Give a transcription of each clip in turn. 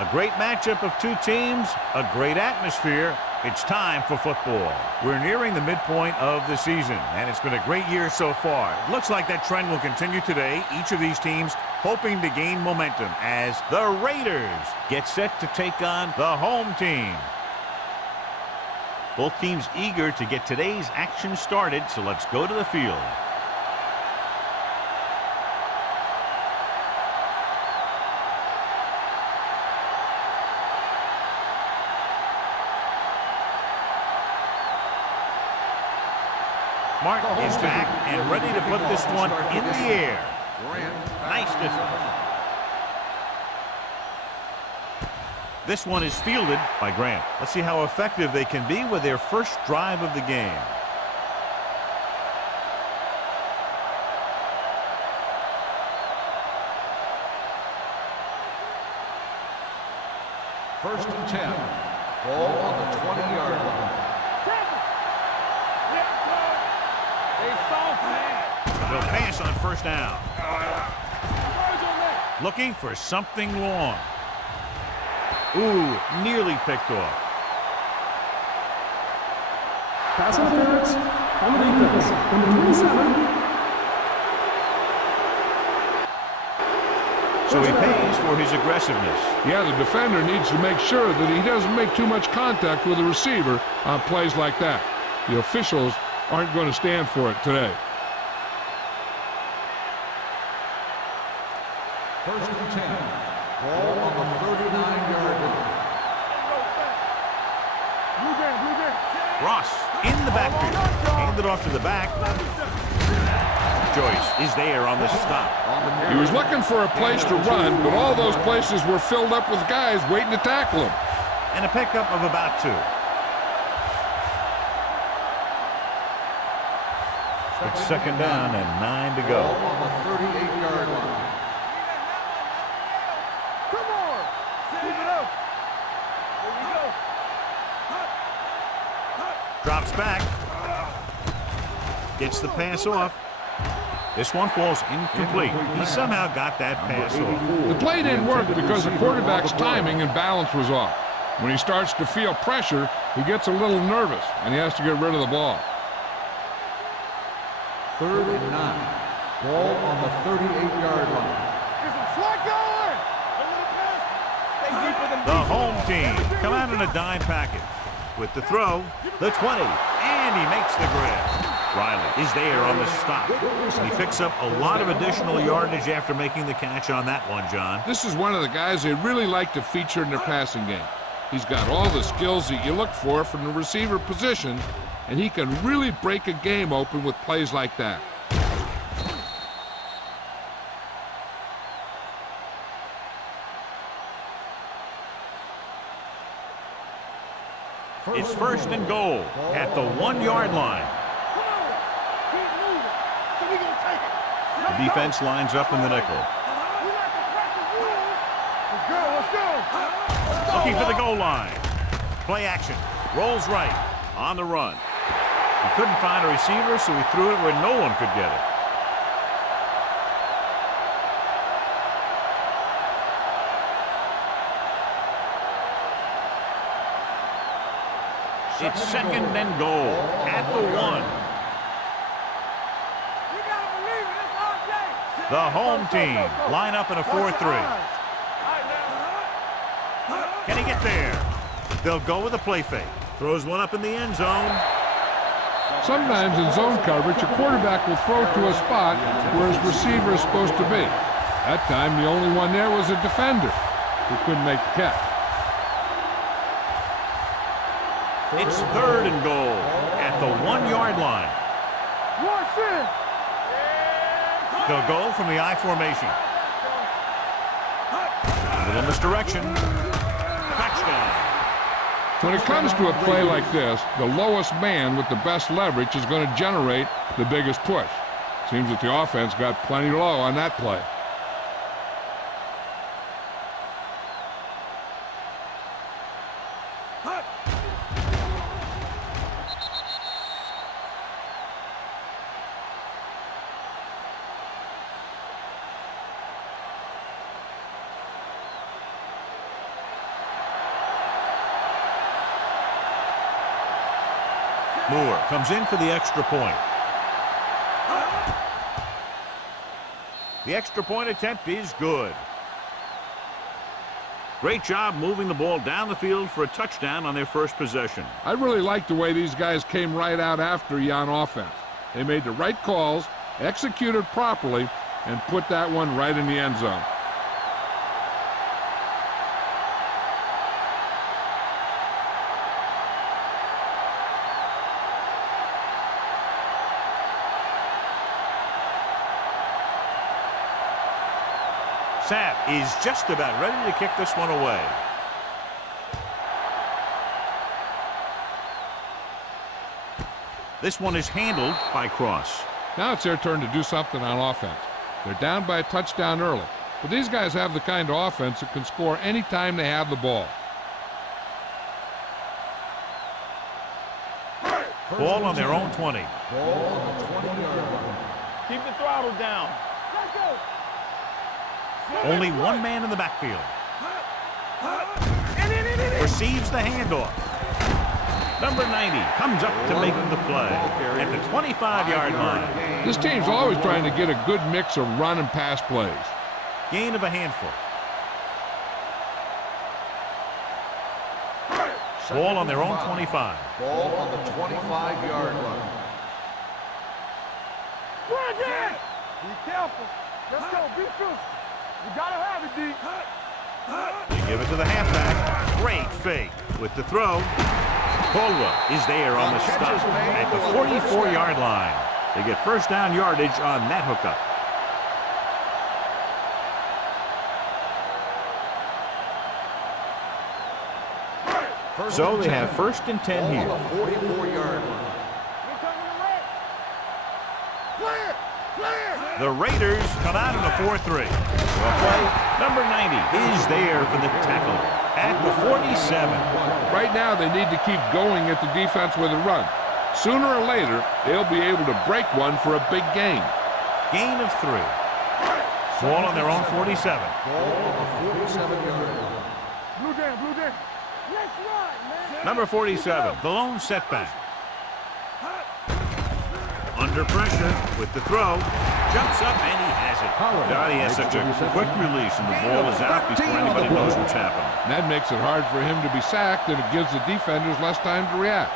A great matchup of two teams, a great atmosphere. It's time for football. We're nearing the midpoint of the season, and it's been a great year so far. It looks like that trend will continue today. Each of these teams hoping to gain momentum as the Raiders get set to take on the home team. Both teams eager to get today's action started, so let's go to the field. Martin is back and ready to put this one in the air. Nice distance. This one is fielded by Grant. Let's see how effective they can be with their first drive of the game. First and 10. Ball on the 20-yard line. They'll pass on first down. Looking for something long. Ooh, nearly picked off. Pass interference on the defense. Number 27. So he pays for his aggressiveness. Yeah, the defender needs to make sure that he doesn't make too much contact with the receiver on plays like that. The officials aren't going to stand for it today. First and 10. Ball on the 39-yard line. Ross in the backfield. Handed off to the back. Joyce is there on the stop. He was looking for a place to run, but all those places were filled up with guys waiting to tackle him. And a pickup of about 2. It's second down and 9 to go. Ball on the 38-yard line. Drops back. Gets the pass off. This one falls incomplete. He somehow got that pass off. The play didn't work because the quarterback's timing and balance was off. When he starts to feel pressure, he gets a little nervous, and he has to get rid of the ball. Third and 9. Ball on the 38-yard line. The home team come out in a dime package. With the throw, the 20, and he makes the grab. Riley is there on the stop. And he picks up a lot of additional yardage after making the catch on that one, John. This is one of the guys they really like to feature in their passing game. He's got all the skills that you look for from the receiver position, and he can really break a game open with plays like that. It's first and goal at the 1-yard line. The defense lines up in the nickel. Looking for the goal line. Play action. Rolls right. On the run. He couldn't find a receiver, so he threw it where no one could get it. It's second and goal at the 1. The home team line up in a 4-3. Can he get there? They'll go with a play fake. Throws one up in the end zone. Sometimes in zone coverage, a quarterback will throw to a spot where his receiver is supposed to be. That time, the only one there was a defender who couldn't make the catch. It's third and goal at the 1-yard line. They'll go from the I formation. A little misdirection. Touchdown. When it comes to a play like this, the lowest man with the best leverage is going to generate the biggest push. Seems that the offense got plenty low on that play. Moore comes in for the extra point. The extra point attempt is good. Great job moving the ball down the field for a touchdown on their first possession. I really like the way these guys came right out after you on offense. They made the right calls, executed properly, and put that one right in the end zone. Sapp is just about ready to kick this one away. This one is handled by Cross. Now it's their turn to do something on offense. They're down by a touchdown early, but these guys have the kind of offense that can score any time they have the ball. Ball on their own 20. Ball on the 20-yard line. Keep the throttle down. Let's go. Only one man in the backfield. Receives the handoff. Number 90 comes up to make the play at the 25-yard line. This team's always trying to get a good mix of run and pass plays. Gain of a handful. Ball on their own 25. Ball on the 25-yard line. Be careful. Let's go. Be fierce. You gotta have it, D. They give it to the halfback. Great fake with the throw. Caldwell is there on the stop at the 44-yard line. They get first down yardage on that hookup. So they have first and 10 here. Ball on the 44-yard line. The Raiders come out in a 4-3. Well played. Number 90 is there for the tackle at the 47. Right now, they need to keep going at the defense with a run. Sooner or later, they'll be able to break one for a big gain. Gain of 3. Ball on their own 47. Ball on the 47-yard line. Blue down, blue down. Let's run, man. Number 47, the lone setback. Under pressure with the throw. Jumps up and he has it. God, he has such a quick release and the ball is out before anybody knows what's happened. And that makes it hard for him to be sacked, and it gives the defenders less time to react.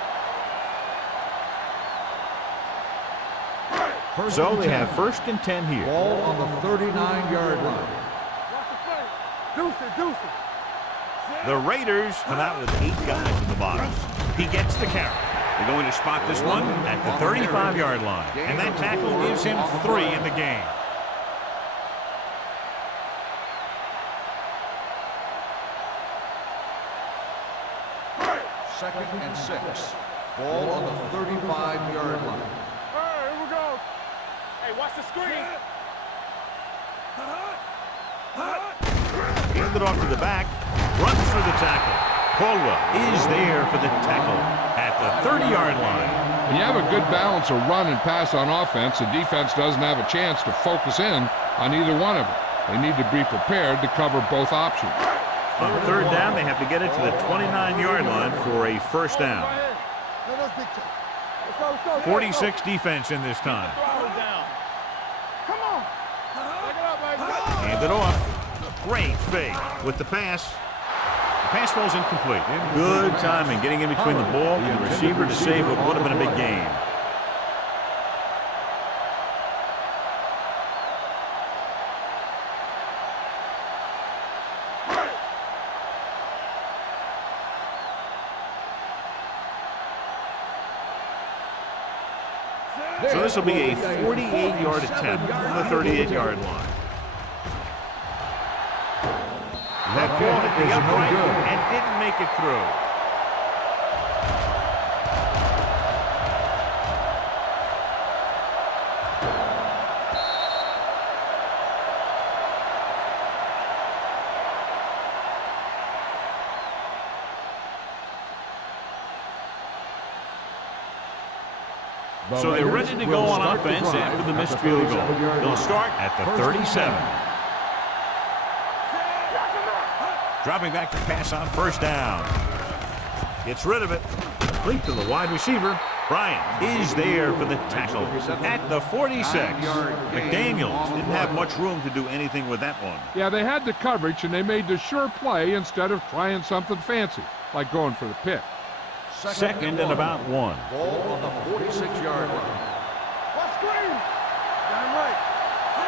So they have first and 10 here. Ball on the 39-yard line. Watch the play. Deuce it, deuce it. The Raiders come out with 8 guys in the box. He gets the carry. They're going to spot this one at the 35-yard line. And that tackle gives him 3 in the game. Second and 6. Ball on the 35-yard line. All right, here we go. Hey, watch the screen. Handed off to the back. Runs for the tackle. Caldwell is there for the tackle at the 30-yard line. When you have a good balance of run and pass on offense, the defense doesn't have a chance to focus in on either one of them. They need to be prepared to cover both options. On third down, they have to get it to the 29-yard line for a first down. 46 defense in this time. Come on. Take it up, baby. Hand it off. Great fake with the pass. The pass falls incomplete. Good timing getting in between the ball and the receiver to save what would have been a big gain. So this will be a 48-yard attempt from the 38-yard line. That ball hit the upright and didn't make it through. So they're ready to go on offense after the missed field goal. They'll start at the 37. Dropping back to pass on first down. Gets rid of it. Complete to the wide receiver. Bryant is there for the tackle at the 46. McDaniels didn't have much room to do anything with that one. Yeah, they had the coverage, and they made the sure play instead of trying something fancy, like going for the pick. Second and about 1. Ball on the 46-yard line. Watch screen. Damn right.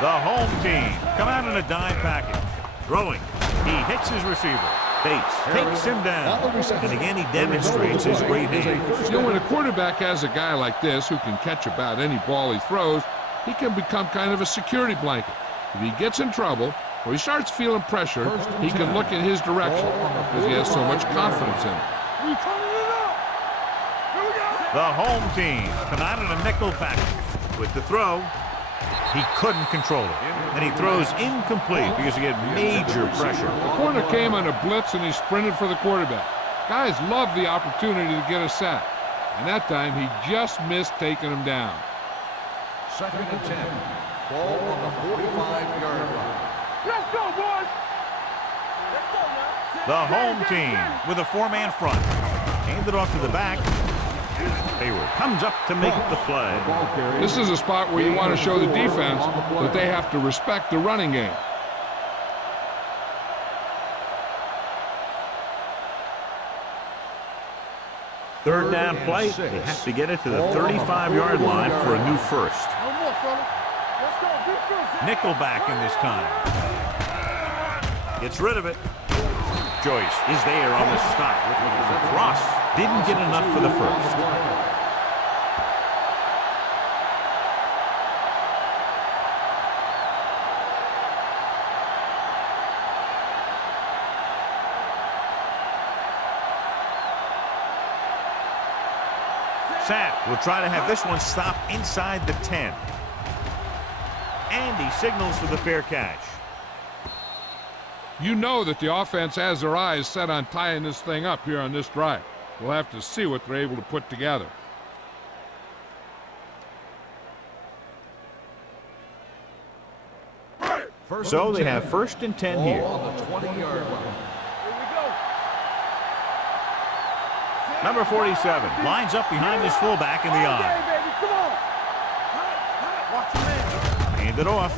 The home team come out in a dime package. Throwing. He hits his receiver. Bates takes him down. And again, he demonstrates his great hands. You know, when a quarterback has a guy like this who can catch about any ball he throws, he can become kind of a security blanket. If he gets in trouble or he starts feeling pressure, he can look in his direction because he has so much confidence in him. We turning it up. Here we go. The home team come out in a nickel package. With the throw, he couldn't control it. And he throws incomplete because he had major pressure. The corner came on a blitz and he sprinted for the quarterback. Guys love the opportunity to get a sack. And that time he just missed taking him down. Second and 10. Ball on the 45-yard line. Let's go, boys. The home team with a 4-man front. Hand it off to the back. Hayward comes up to make the play. This is a spot where you want to show the defense that they have to respect the running game. Third down play. They have to get it to the 35-yard line for a new first. No more, fella. Let's go. Defense. Nickelback in this time. Gets rid of it. Joyce is there on the stop. Ross didn't get enough for the first. Sapp will try to have this one stop inside the 10. And he signals for the fair catch. You know that the offense has their eyes set on tying this thing up here on this drive. We'll have to see what they're able to put together. So they have first and 10 here. Ball on the 20-yard line. Number 47 lines up behind his fullback in the eye. Hand it off.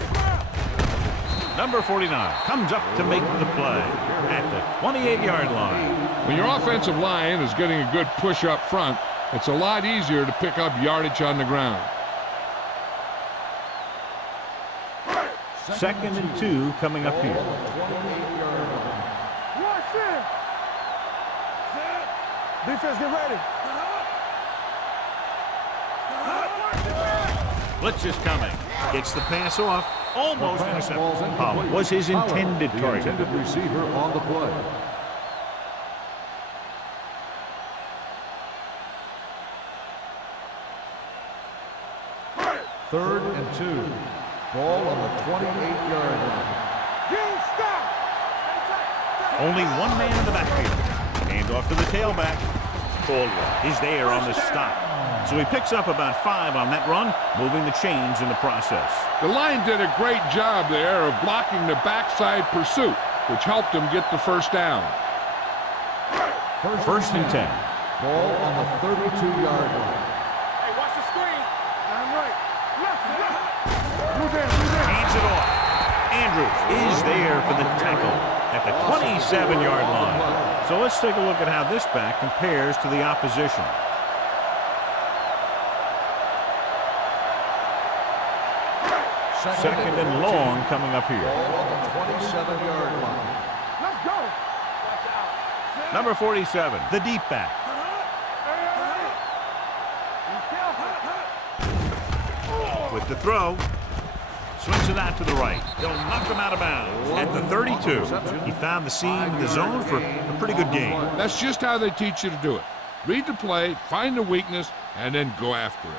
Number 49 comes up to make the play at the 28-yard line. When your offensive line is getting a good push up front, it's a lot easier to pick up yardage on the ground. Second and 2 coming up here. Defense, get ready. Blitz is coming. Gets the pass off. Almost intercepted. Pollard was his intended target. Intended receiver on the play. Third and 2. Ball on the 28-yard line. Only one man in the backfield. Hand off to the tailback. Caldwell is there on the stop. So he picks up about 5 on that run, moving the chains in the process. The line did a great job there of blocking the backside pursuit, which helped them get the first down. First and 10. Ball on the 32-yard line. Hey, watch the screen. Damn right. Left. Hands it off. Andrews is there for the tackle at the 27-yard line. So let's take a look at how this back compares to the opposition. Second and long coming up here. Ball on the 27-yard line. Let's go. Number 47, the deep back. With the throw, swings it out to the right. They'll knock him out of bounds at the 32. He found the seam in the zone for a pretty good game. That's just how they teach you to do it. Read the play, find the weakness, and then go after it.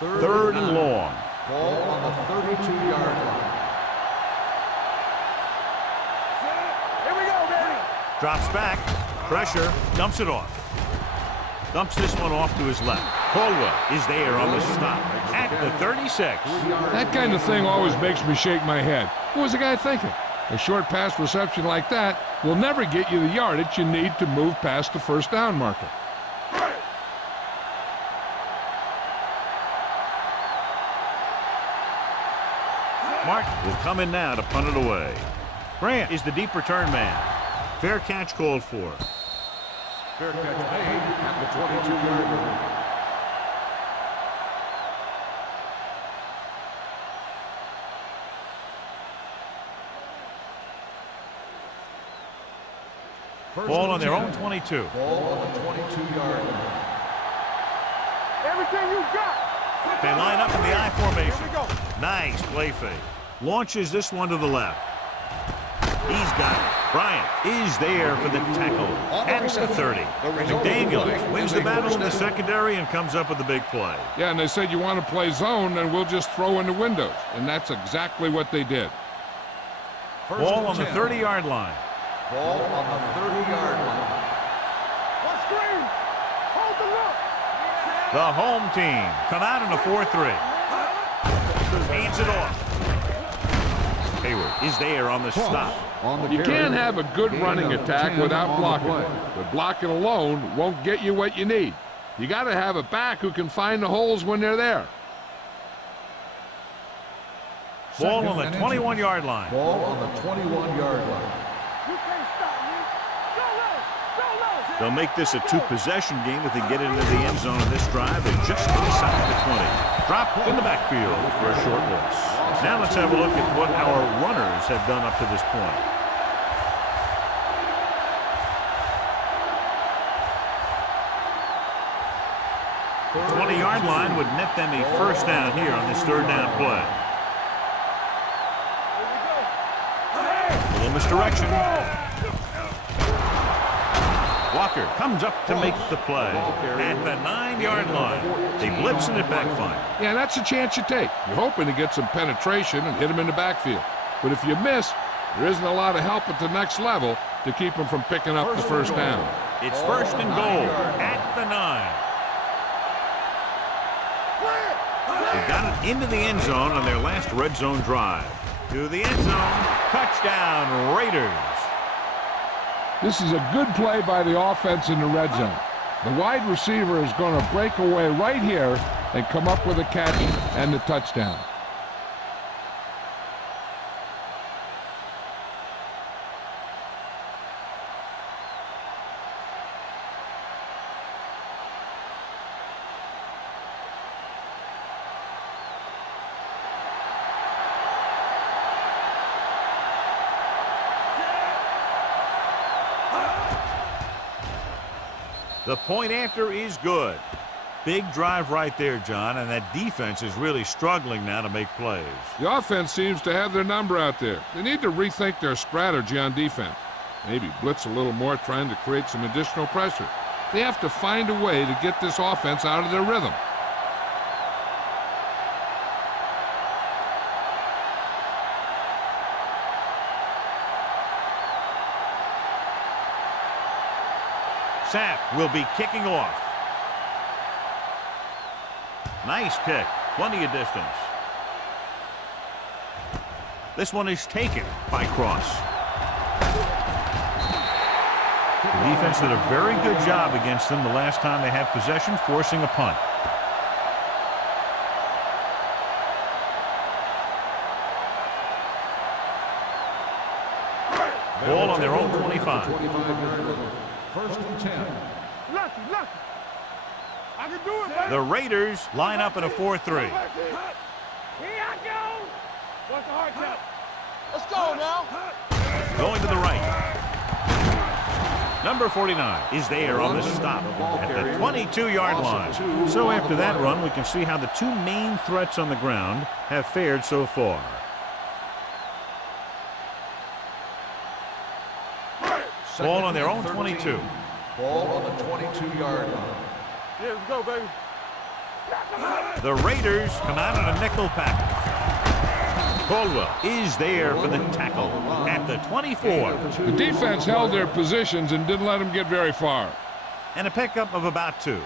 Third and long. Ball on the 32-yard line. Here we go, baby. Drops back, pressure, dumps it off. Dumps this one off to his left. Caldwell is there on the stop at the 36. That kind of thing always makes me shake my head. What was the guy thinking? A short pass reception like that will never get you the yardage you need to move past the first down marker. Martin will come in now to punt it away. Grant is the deep return man. Fair catch called for. Fair catch made at the 22-yard line. Ball on their own 22. Ball on the 22-yard line. Everything you got. They line up in the I formation. Here we go. Nice play fake. Launches this one to the left. He's got it. Bryant is there for the tackle at the 30. McDaniels wins the battle in the secondary and comes up with a big play. Yeah, and they said you want to play zone, then we'll just throw in the windows. And that's exactly what they did. Ball on the 30-yard line. Ball on the 30-yard line. One screen. Hold the look. The home team come out in a 4-3. Hands it off. Hayward is there on the stop. You can't have a good running attack without blocking. But blocking alone won't get you what you need. You got to have a back who can find the holes when they're there. Ball on the 21-yard line. Ball on the 21-yard line. You can't stop me. Go low. Go low. They'll make this a two-possession game if they get it into the end zone on this drive. They're just inside the 20. Drop in the backfield for a short loss. Now let's have a look at what our runners have done up to this point. The 20-yard line would net them a first down here on this third down play. A little misdirection. Walker comes up to make the play at the 9-yard line. They blitz and it backfires. Yeah, that's a chance you take. You're hoping to get some penetration and hit him in the backfield. But if you miss, there isn't a lot of help at the next level to keep him from picking up the first down. It's first and goal at the 9. They got it into the end zone on their last red zone drive. To the end zone. Touchdown, Raiders. This is a good play by the offense in the red zone. The wide receiver is going to break away right here and come up with a catch and the touchdown. The point after is good. Big drive right there, John, and that defense is really struggling now to make plays. The offense seems to have their number out there. They need to rethink their strategy on defense. Maybe blitz a little more, trying to create some additional pressure. They have to find a way to get this offense out of their rhythm. Sapp will be kicking off. Nice kick. Plenty of distance. This one is taken by Cross. The defense did a very good job against them the last time they had possession, forcing a punt. Ball on their own 25. First and 10. Lucky. I can do it, baby. The Raiders line up in a 4-3. Here I go. What's the hard count? Let's go now. Going to the right. Number 49 is there on the stop at the 22-yard line. So after that run, we can see how the two main threats on the ground have fared so far. Ball on their own 22. Ball on the 22-yard line. Yeah, let's go, baby. The Raiders come out in a nickel package. Caldwell is there for the tackle at the 24. The defense held their positions and didn't let them get very far. And a pickup of about 2.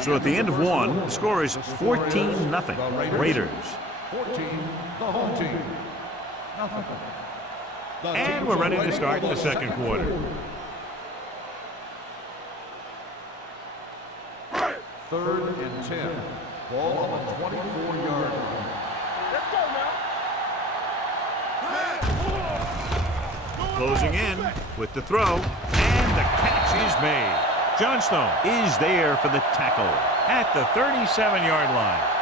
So at the end of 1, the score is 14-0 Raiders. 14, the home team. Nothing. And we're ready to start the second quarter. Third and 10. Ball on the 24-yard line. Let's go now. Closing in with the throw, and the catch is made. Johnstone is there for the tackle at the 37-yard line.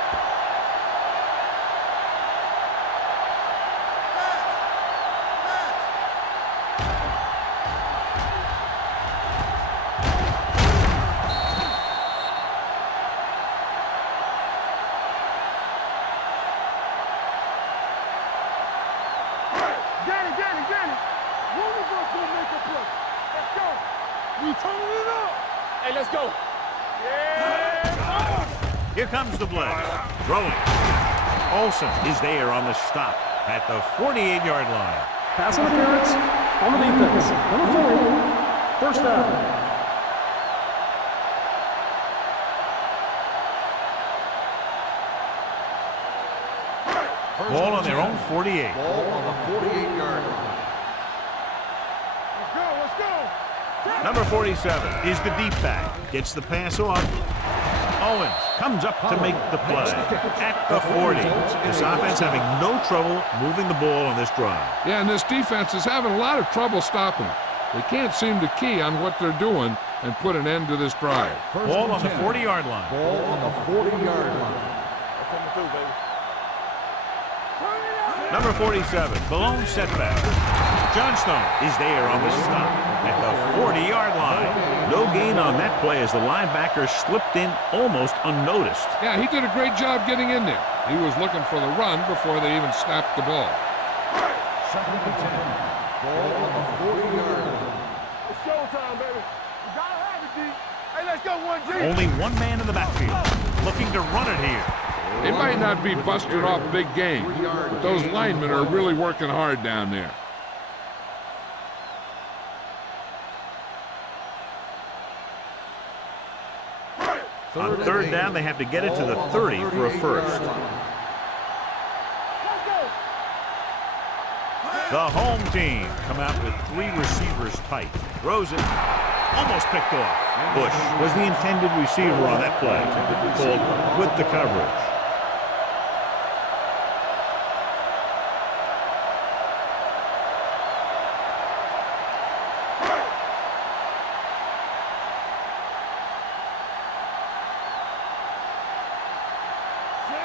Hey, let's go. Yeah. Here comes the blitz. Throwing. Olsen is there on the stop at the 48-yard line. Pass interference on the defense. Number 4. First down. Ball on their own 48. Ball on the 48-yard line. Let's go, let's go. Number 47 is the deep back. Gets the pass off. Owens comes up to make the play at the 40. This offense having no trouble moving the ball on this drive. Yeah, and this defense is having a lot of trouble stopping it. They can't seem to key on what they're doing and put an end to this drive. Ball on the 40-yard line. Ball on the 40-yard line. Coming through, baby. Number 47, blown setback. Johnstone is there on the stop at the 40-yard line. No gain on that play as the linebacker slipped in almost unnoticed. Yeah, he did a great job getting in there. He was looking for the run before they even snapped the ball. Second and 10. Ball on the 40-yard line. It's showtime, baby. You gotta have it, D. Hey, let's go, 1G. Only one man in the backfield looking to run it here. They might not be busted off big games, but those linemen are really working hard down there. On third down, they have to get it to the 30 for a first. The home team come out with 3 receivers tight. Throws it. Almost picked off. Bush was the intended receiver on that play. Called with the coverage.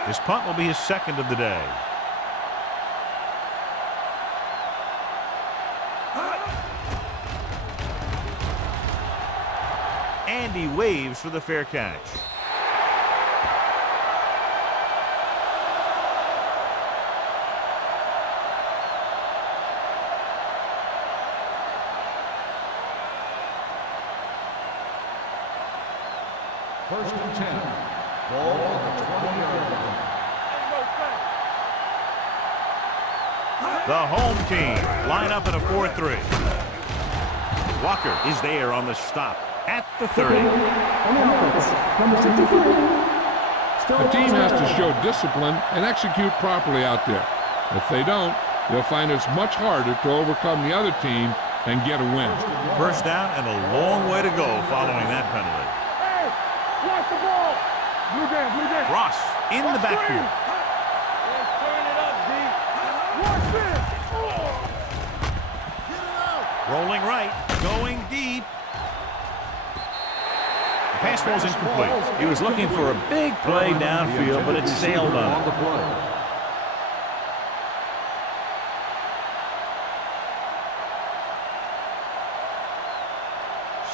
This punt will be his second of the day. And he waves for the fair catch. First and 10. Ball on the 20-yard line. The home team line up in a 4-3. Walker is there on the stop at the 30. On the offense, number 63. The team has to show discipline and execute properly out there. If they don't, they'll find it's much harder to overcome the other team and get a win. First down and a long way to go following that penalty. Hey, watch the ball. Blue game, blue game. Ross in the backfield. Let's turn it up, D. Watch this. Rolling right, going deep. The pass falls incomplete. He was looking for a big play downfield, but it sailed on the play.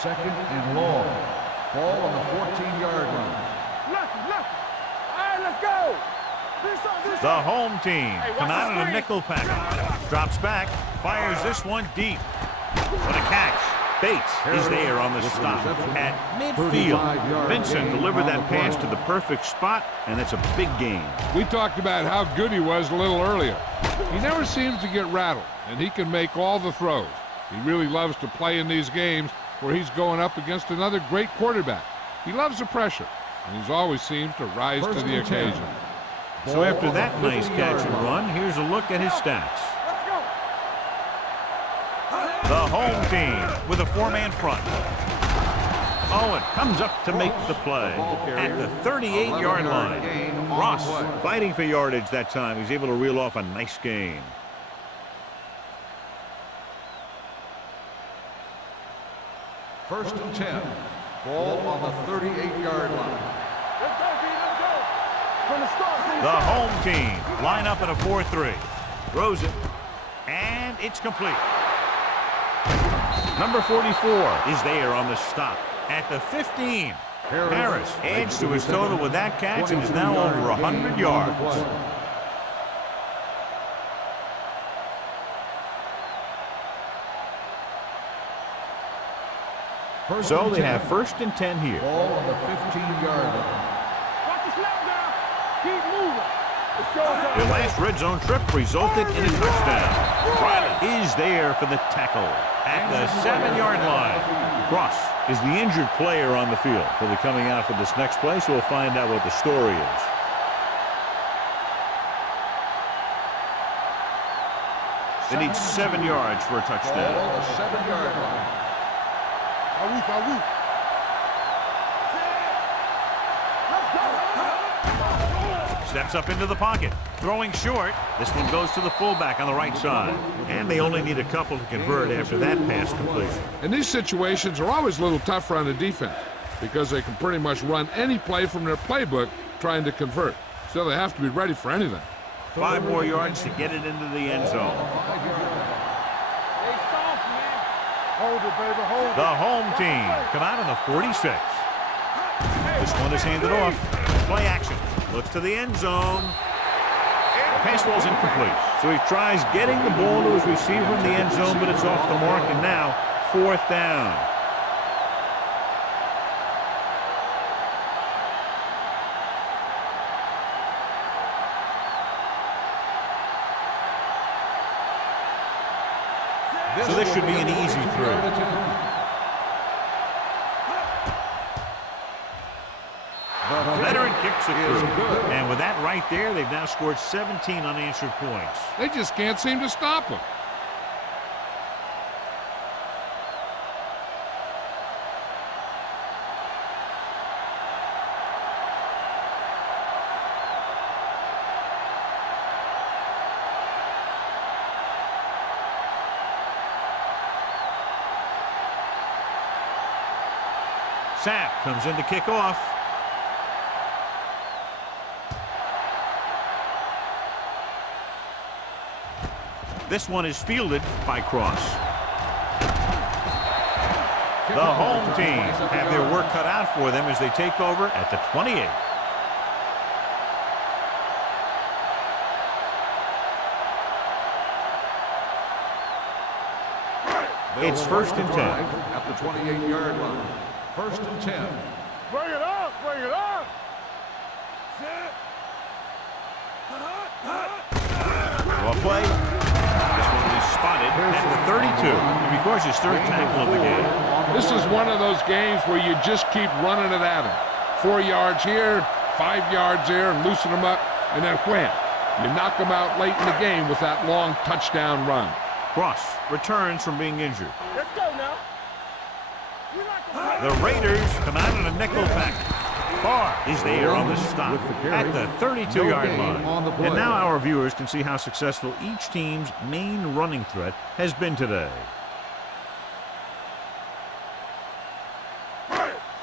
Second and long. Ball on the 14-yard line. Look. All right, let's go. This The home team come out in a nickel package. Drops back, fires this one deep. What a catch. Bates is there on the stop at midfield. Vincent delivered that pass to the perfect spot, and it's a big gain. We talked about how good he was a little earlier. He never seems to get rattled, and he can make all the throws. He really loves to play in these games where he's going up against another great quarterback. He loves the pressure, and he always seems to rise to the occasion. So after that nice catch and run, here's a look at his stats. The home team with a 4-man front. Owen comes up to make the play at the 38-yard line. Ross fighting for yardage that time. He's able to reel off a nice gain. First and 10. Ball on the 38-yard line. Let's go, B. Let's go. From the start. The home team line up in a 4-3. Throws it, and it's complete. Number 44 is there on the stop at the 15. Harris adds to his total with that catch and is now over 100 yards. So they have first and 10 here. Ball on the 15-yard line. Watch the snap now. Keep moving. It's showtime. Their last red zone trip resulted in a touchdown. Riley is there for the tackle at the 7-yard line. Cross is the injured player on the field. He'll be coming out for this next play, so we'll find out what the story is. They need 7 yards for a Ball touchdown. on the 7-yard line. Steps up into the pocket, throwing short. This one goes to the fullback on the right side. And they only need a couple to convert after that pass completion. And these situations are always a little tougher on the defense because they can pretty much run any play from their playbook trying to convert. So they have to be ready for anything. 5 more yards to get it into the end zone. Stay soft, man. Hold it, baby. Hold it. The home team come out on the 46. This one is handed off. Play action. Looks to the end zone. The pass ball's incomplete. So he tries getting the ball to his receiver in the end zone, but it's off the mark, and now 4th down. So this should be an easy throw. Veteran kicks it through. And with that right there, they've now scored 17 unanswered points. They just can't seem to stop them. Sapp comes in to kick off. This one is fielded by Cross. The home team have their work cut out for them as they take over at the 28. It's first and 10. At the 28-yard line. First and 10. Bring it up. Bring it up. Well played. This one is spotted at the 32. And because his 3rd tackle of the game. This is one of those games where you just keep running it at them. 4 yards here, 5 yards there, and loosen them up, and then wham. You knock them out late in the game with that long touchdown run. Cross returns from being injured. Let's go now. The Raiders come out in a nickel pack. Farr is there on the stop at the 32-yard line. And now our viewers can see how successful each team's main running threat has been today.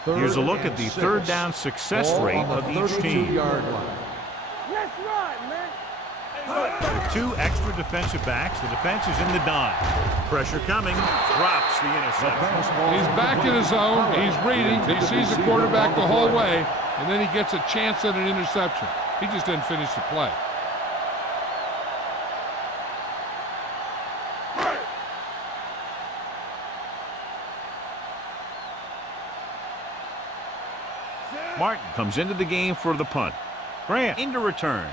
Here's a look at the 3rd down success rate of each team. Let's run, man. With 2 extra defensive backs, the defense is in the dime. Pressure coming, drops the interception. He's back in his zone, he's reading, he sees the quarterback the whole way, and then he gets a chance at an interception. He just didn't finish the play. Martin comes into the game for the punt. Grant into return.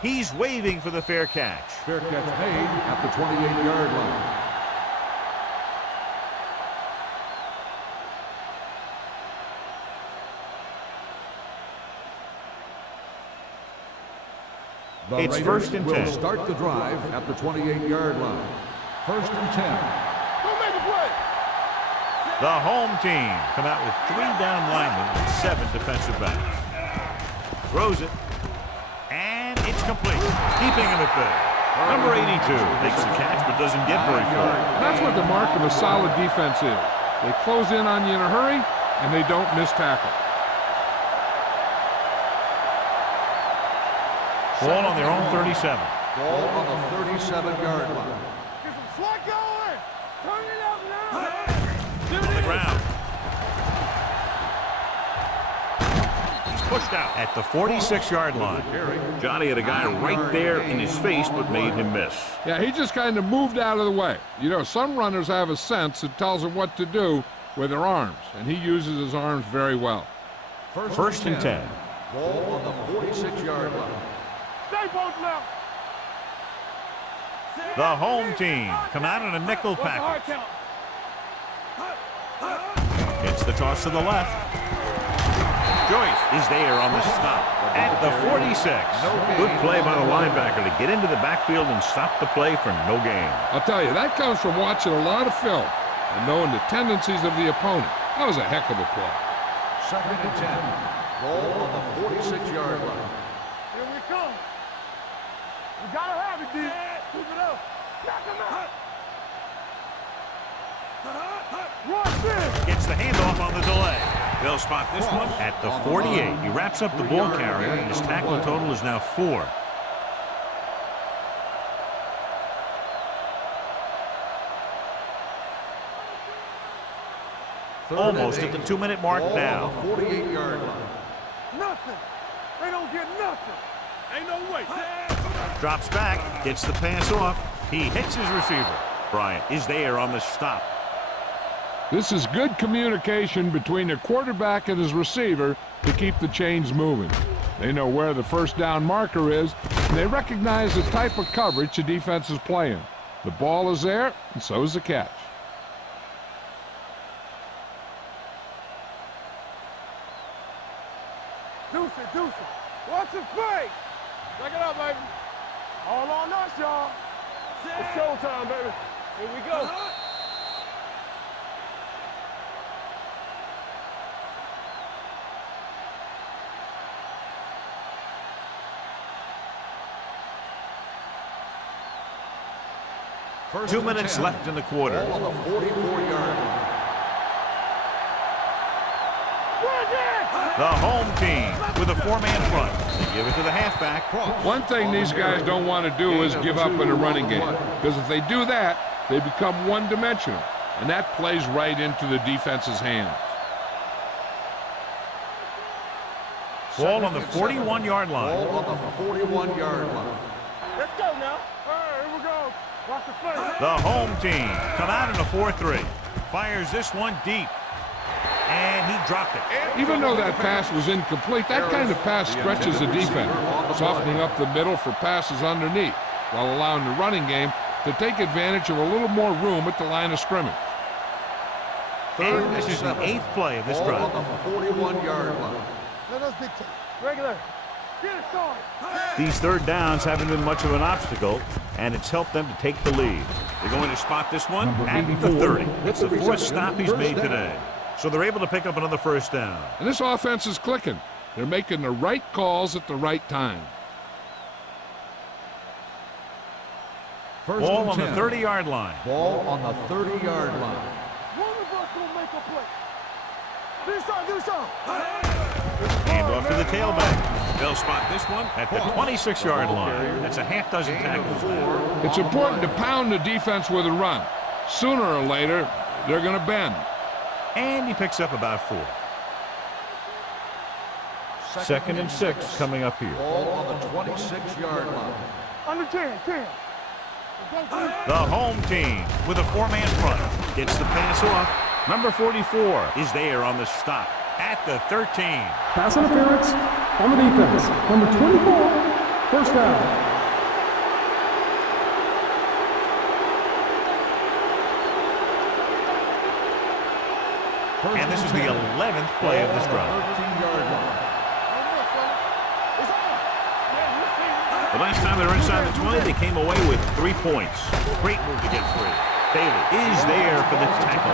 He's waving for the fair catch. Fair catch made at the 28-yard line. It's Raiders first and will 10. start the drive at the 28-yard line. First and 10. Go make a play. The home team come out with 3 down linemen and 7 defensive backs. Throws it. And it's complete. Keeping him at bay. Number 82 makes the catch but doesn't get very far. That's what the mark of a solid defense is. They close in on you in a hurry, and they don't miss tackle. Ball on their own 37. Ball on the 37-yard line. Get some slack going. Turn it up now. On the ground. He's pushed out at the 46-yard line. Johnny had a guy right there in his face but made him miss. Yeah, he just kind of moved out of the way. You know, some runners have a sense that tells them what to do with their arms, and he uses his arms very well. First and 10. Ball on the 46-yard line. Stay both now. The home team come out in a nickel What's the hard package. count? It's the toss to the left. Joyce is there on the stop at the 46. Good play by the linebacker to get into the backfield and stop the play for no gain. I'll tell you, that comes from watching a lot of film and knowing the tendencies of the opponent. That was a heck of a play. Second and 10. Ball on the 46-yard line. Here we come. We gotta have it, D. Keep it up. Knock him out. Rush in. Gets the handoff on the delay. They'll spot this one at the 48. He wraps up the ball carrier, and his tackle total is now 4. Almost at the 2-minute mark now. 48-yard line. Nothing. They don't get nothing. Ain't no way. Drops back, gets the pass off. He hits his receiver. Bryant is there on the stop. This is good communication between the quarterback and his receiver to keep the chains moving. They know where the first down marker is, and they recognize the type of coverage the defense is playing. The ball is there, and so is the catch. Deuce it, deuce it. Watch it play. Check it out, baby. All on us, y'all. It's showtime, baby. Here we go. First 2 and minutes 10. left in the quarter. Ball on the 44-yard line. The home team with a 4-man front. They give it to the halfback. One thing these guys don't want to do is give up in a running game, because if they do that, they become one-dimensional, and that plays right into the defense's hands. Ball on the 41-yard line. Ball on the 41-yard line. Let's go now. All right, here we go. Watch the play. The home team come out in a 4-3. Fires this one deep. And he dropped it. Even though that pass was incomplete, that kind of pass stretches the defense, softening up the middle for passes underneath, while allowing the running game to take advantage of a little more room at the line of scrimmage. And this is the 8th play of this Ball drive. on the 41-yard line. Let us dictate. Regular. Get it started. These third downs haven't been much of an obstacle, and it's helped them to take the lead. They're going to spot this one at the 30. It's the 4th stop he's made today. So they're able to pick up another first down. And this offense is clicking. They're making the right calls at the right time. First Ball and on the 10. 30-yard line. Ball on the 30-yard line. One of us will make a play. Do something. Hand off to the tailback. They'll spot this one at the 26-yard line. That's a half dozen tackles now. It's important to pound the defense with a run. Sooner or later, they're going to bend. And he picks up about 4. Second and 6 coming up here. Ball on the 26-yard line. Under 10. The home team with a 4-man front gets the pass off. Number 44 is there on the stop at the 13. Pass interference on the defense. Number 24, first down. And this is the 11th play of this drive. 13-yard line. The Last time they were inside the 20, they came away with 3 points. Great move to get free. Bailey is there for the tackle.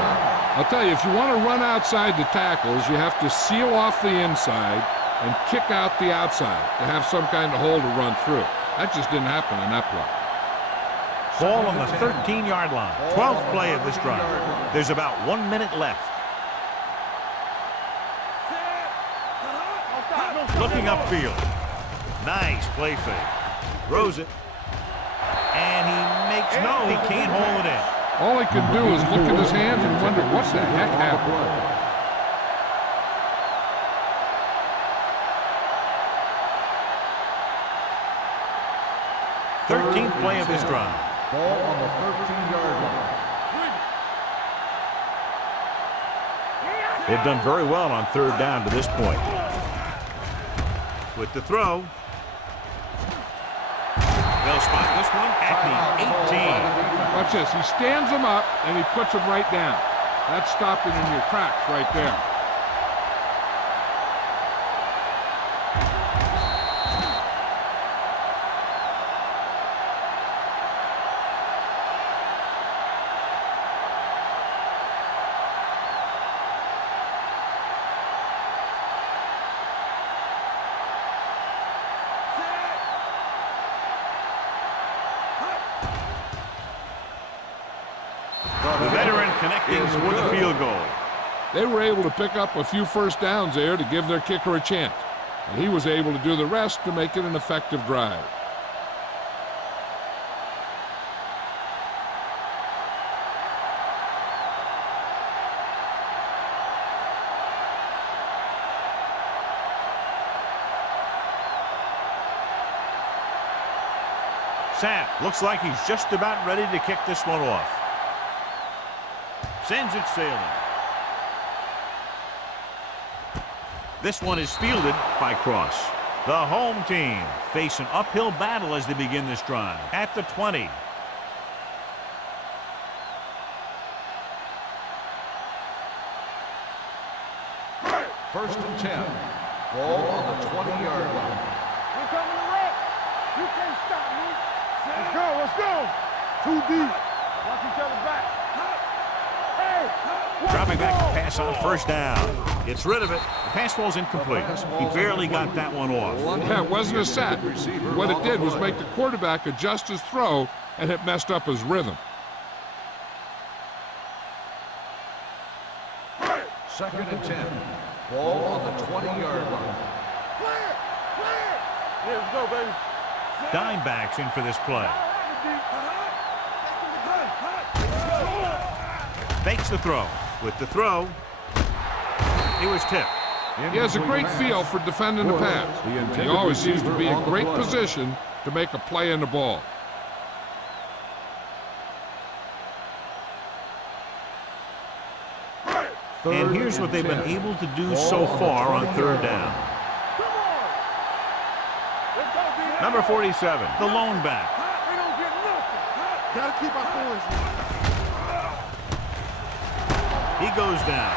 I'll tell you, if you want to run outside the tackles, you have to seal off the inside and kick out the outside to have some kind of hole to run through. That just didn't happen in that play. Ball on the 13-yard line. 12th play of this drive. There's about 1 minute left. Looking upfield. Nice play fake. Throws it. And he makes no, he can't hold it in. All he can do is look at his hands and wonder what the heck happened. 13th play of this drive. Ball on the 13-yard line. They've done very well on 3rd down to this point. With the throw. They'll spot this one at the 18. Watch this. He stands him up and he puts him right down. That's stopping in your tracks right there. The veteran connecting for the field goal. They were able to pick up a few first downs there to give their kicker a chance. And he was able to do the rest to make it an effective drive. Sam looks like he's just about ready to kick this one off. Sends it sailing. This one is fielded by Cross. The home team face an uphill battle as they begin this drive at the 20. First and 10. Ball on the 20-yard line. We're coming to wreck. You can't stop me. Let's go, let's go. Too deep. Watch each other back. Hey, Dropping back to pass on 1st down. Gets rid of it. The pass falls incomplete. He barely got that one off. Yeah, it wasn't a sack. What it did was make the quarterback adjust his throw, and it messed up his rhythm. 2nd and 10. Ball on the 20-yard line. clear, clear. Yeah, let's go, baby. Dimebacks in for this play. Fakes the throw. With the throw, he was tipped. He has a great feel for defending the pass. He always seems to be in great position to make a play in the ball. And here's what they've been able to do so far on 3rd down. Number 47, the lone back. We don't get nothing. Gotta keep our points. He goes down.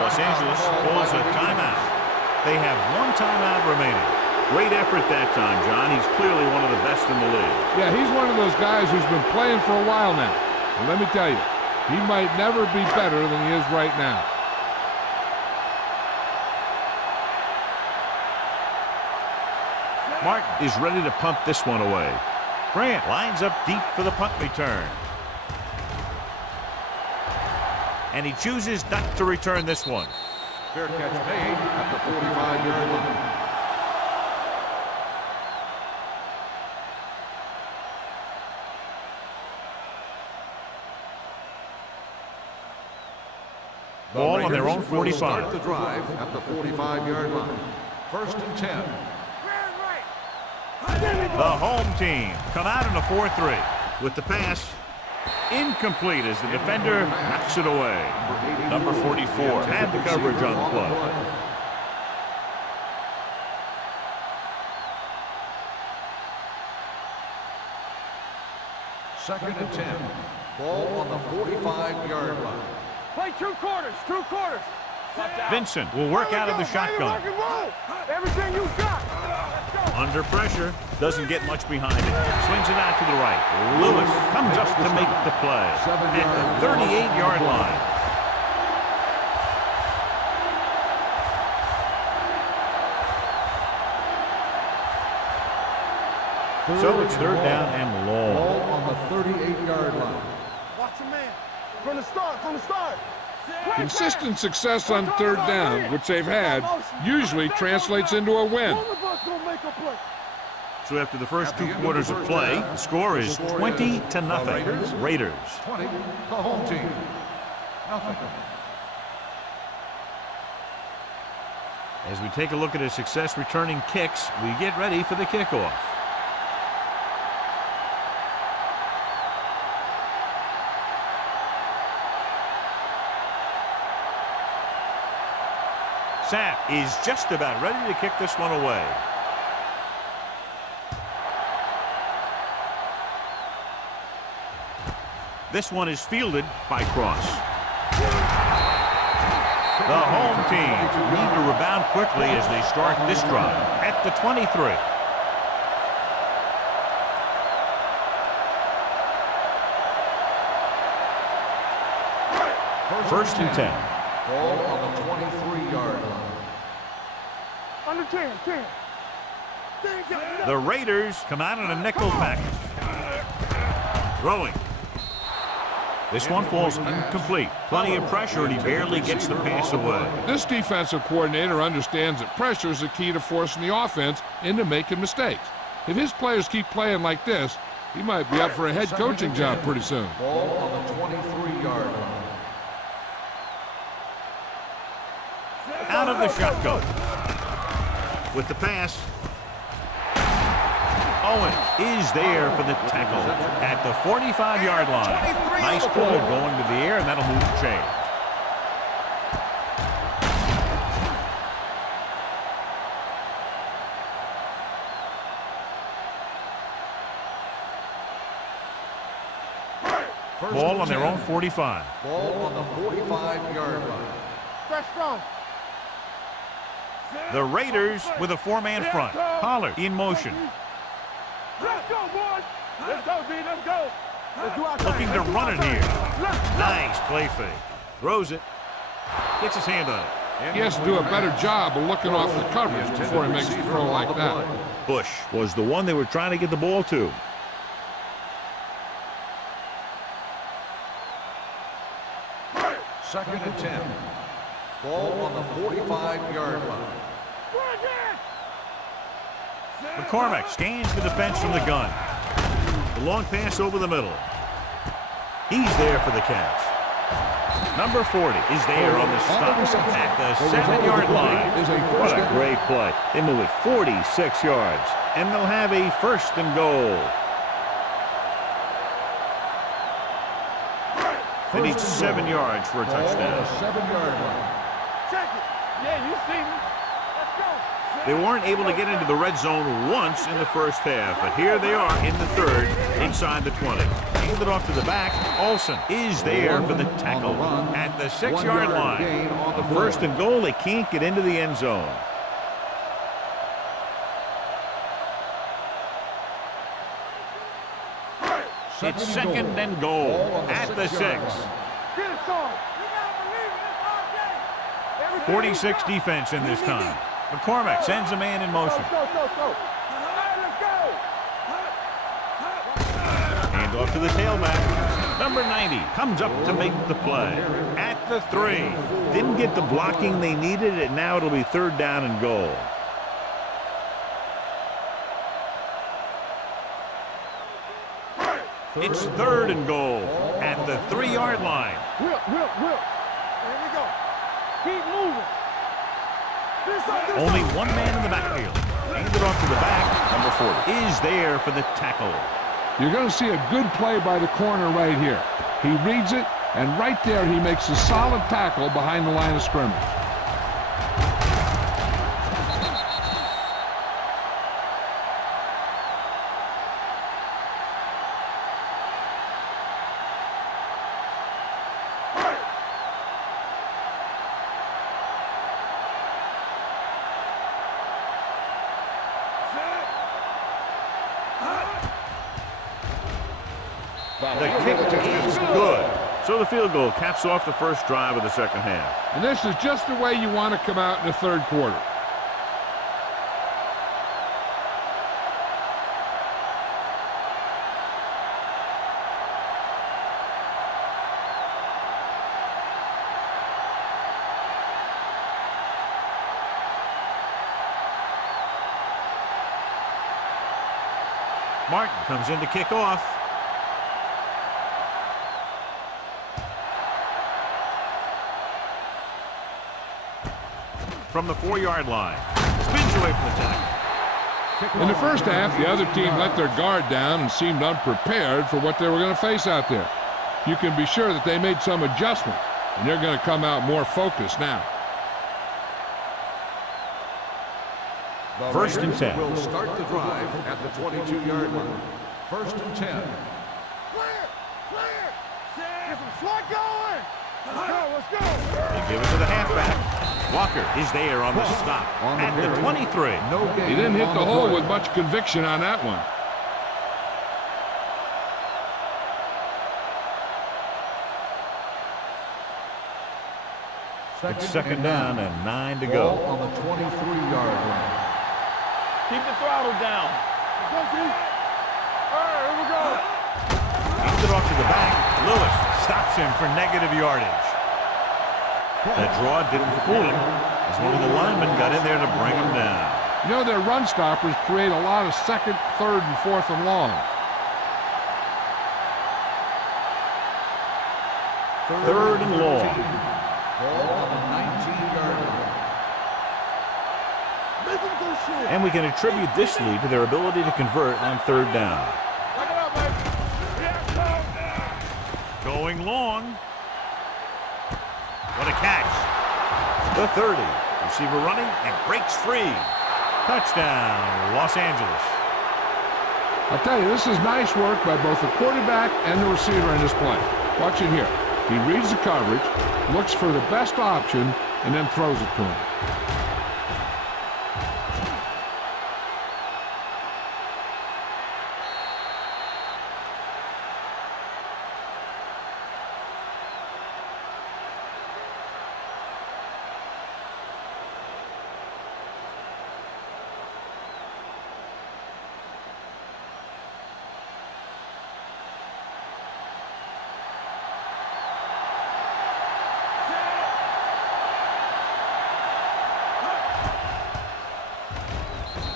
Los Angeles pulls a timeout. They have 1 timeout remaining. Great effort that time, John. He's clearly one of the best in the league. Yeah, he's one of those guys who's been playing for a while now. And let me tell you, he might never be better than he is right now. Martin is ready to punt this one away. Grant lines up deep for the punt return. And he chooses not to return this one. Fair catch made at the 45-yard line. Ball on their own Raiders will 45. start the drive at the 45-yard line. 1st and 10. The home team come out in a 4-3 with the pass incomplete as the defender knocks it away. Number 44 had the coverage on the play. Second and 10. Ball on the 45-yard line. Play 2 quarters, 2 quarters. Vincent will work out of the shotgun. Everything you got. Let's go. Under pressure. Doesn't get much behind it. Swings it out to the right. Lewis comes up to make the play at the 38-yard line. So it's third down and long. Ball on the 38-yard line. Watch your man. From the start. Consistent success on third down, which they've had, usually translates into a win. One of us gonna make a play. So after the first 2 quarters of play, the score is 20-0. Raiders. 20, the home team. Nothing. As we take a look at his success returning kicks, we get ready for the kickoff. Sapp is just about ready to kick this one away. This one is fielded by Cross. The home team need to rebound quickly as they start this drive at the 23. First and 10. Ball on the 23-yard line. Under 10. The Raiders come out in a nickel package. Throwing. This one falls incomplete. Plenty of pressure, and he barely gets the pass away. This defensive coordinator understands that pressure is the key to forcing the offense into making mistakes. If his players keep playing like this, he might be up for a head coaching job pretty soon. Ball on the 23-yard line. Out of the shotgun. With the pass. Owens is there for the tackle at the 45-yard line. Nice pull going to the air, and that'll move the chain. Ball on their own 45. Ball on the 45-yard line. Fresh strong. The Raiders with a 4-man front. Pollard in motion. Let's go, boys. Let's go, D. Let's go. Let's do our thing. Looking to run it here. Nice play fake. Throws it. Gets his hand on it. He has to do a better job of looking off the coverage before he makes a throw like that. Bush was the one they were trying to get the ball to. Second and 10. Ball on the 45-yard line. McCormick scans the defense from the gun. The long pass over the middle. He's there for the catch. Number 40 is there on the stop at the 7-yard line. What a great play. They move it 46 yards, and they'll have a first and goal. They need 7 yards for a touchdown. 7-yard line. Check it. Yeah, you see me. Let's go. They weren't able to get into the red zone once in the first half, but here they are in the third, inside the 20. Handed off to the back. Olsen is there for the tackle at the 6-yard line. The first and goal, they can't get into the end zone. It's second and goal at the 6. Get it, son. 46 defense in this time. McCormick sends a man in motion. Go. Let's go. Hand off to the tailback. Number 90 comes up to make the play at the 3. Didn't get the blocking they needed, and now it'll be third down and goal. It's third and goal at the 3-yard line. Whip. There we go. Keep moving. Only one man in the backfield. Handed off to the back. Number 40 is there for the tackle. You're going to see a good play by the corner right here. He reads it, and right there he makes a solid tackle behind the line of scrimmage. The kick is good. So the field goal caps off the first drive of the second half. And this is just the way you want to come out in the third quarter. Martin comes in to kick off. From the 4-yard line. Spins away from the tackle. In the first half, the other team let their guard down and seemed unprepared for what they were going to face out there. You can be sure that they made some adjustments, and they're going to come out more focused now. The First and Raiders 10. will start the drive at the 22-yard line. First and 10. Clear! Clear! Get some slot going! Let's go! They give it to the halfback. Walker is there on the stop at the 23. No gain. He didn't hit on the hole play. with much conviction on that one. It's second down and 9 to Ball go. on the 23-yard line. Keep the throttle down. Go, see? All right, here we go. Hands it off to the back. Lewis stops him for negative yardage. That draw didn't fool him as one of the linemen got in there to bring him down. You know, their run stoppers create a lot of second, third, and fourth and long. Third and long. Ball on the 19-yard line. Make him go short. And we can attribute this lead to their ability to convert on third down. Back it up, baby. Yeah, go. Going long. What a catch. The 30. Receiver running and breaks free. Touchdown, Los Angeles. I'll tell you, this is nice work by both the quarterback and the receiver in this play. Watch it here. He reads the coverage, looks for the best option, and then throws it to him.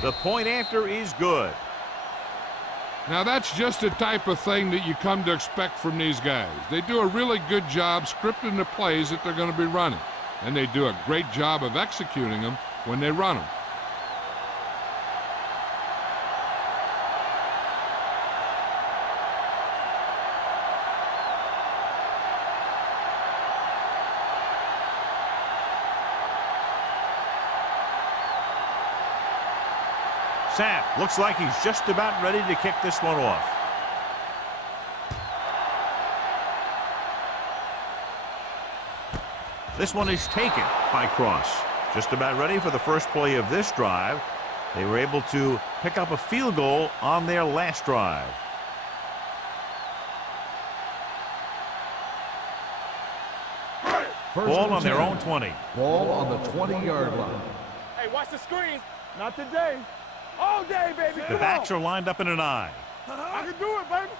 The point after is good. Now, that's just the type of thing that you come to expect from these guys. They do a really good job scripting the plays that they're going to be running, and they do a great job of executing them when they run them. Sapp looks like he's just about ready to kick this one off. This one is taken by Cross. Just about ready for the first play of this drive. They were able to pick up a field goal on their last drive. Ball on their own 20. Ball on the 20-yard line. Hey, watch the screens. Not today. All day, baby. The backs are lined up in an eye. I can do it, baby.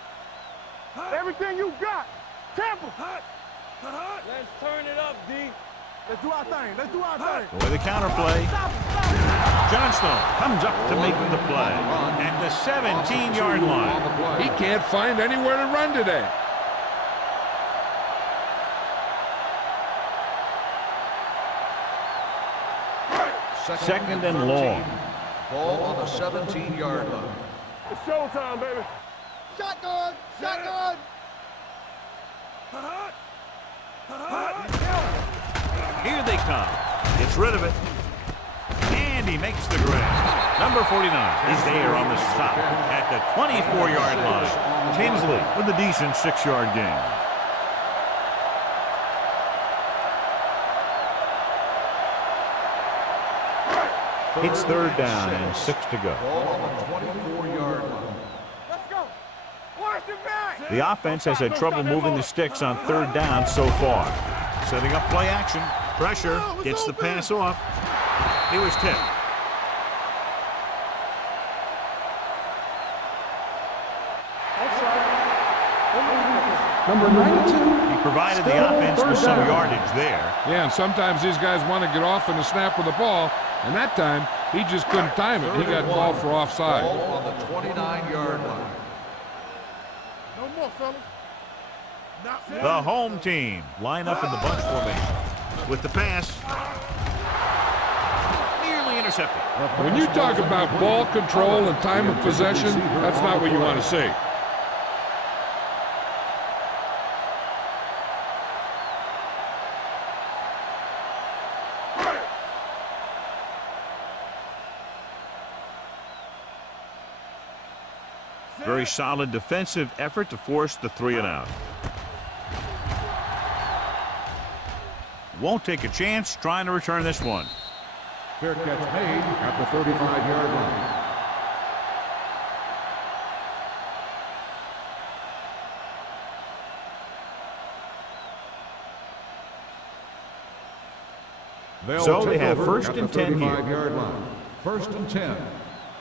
Everything you got. Temple. Let's turn it up, D. Let's do our thing. Let's do our thing. The way the counterplay. Johnstone comes up to make the play. At the 17-yard line. He can't find anywhere to run today. Second and long. Ball on the 17-yard line. It's showtime, baby. Shotgun. Shotgun. Here they come. Gets rid of it. And he makes the grab. Number 49 is there on the stop at the 24-yard line. Tinsley with a decent 6-yard gain. It's third down and 6 to go. Ball on the 24-yard line. Let's go. Washington, The offense has had trouble moving the sticks on third down so far. Setting up play action. Pressure. Gets the pass off. He was tipped. Number 92. He provided the offense with some yardage there. Yeah, and sometimes these guys want to get off in the snap of the ball, and that time he just couldn't time it. He got called for offside. Ball on the 29-yard line. No more, fellas. The home team line up in the bunch formation. With the pass. Nearly intercepted. When you talk about ball control and time of possession, that's not what you want to see. Very solid defensive effort to force the 3-and-out. Won't take a chance trying to return this one. Fair catch made at the 35-yard line. So they have first and 10 here. 35-yard line. First and 10.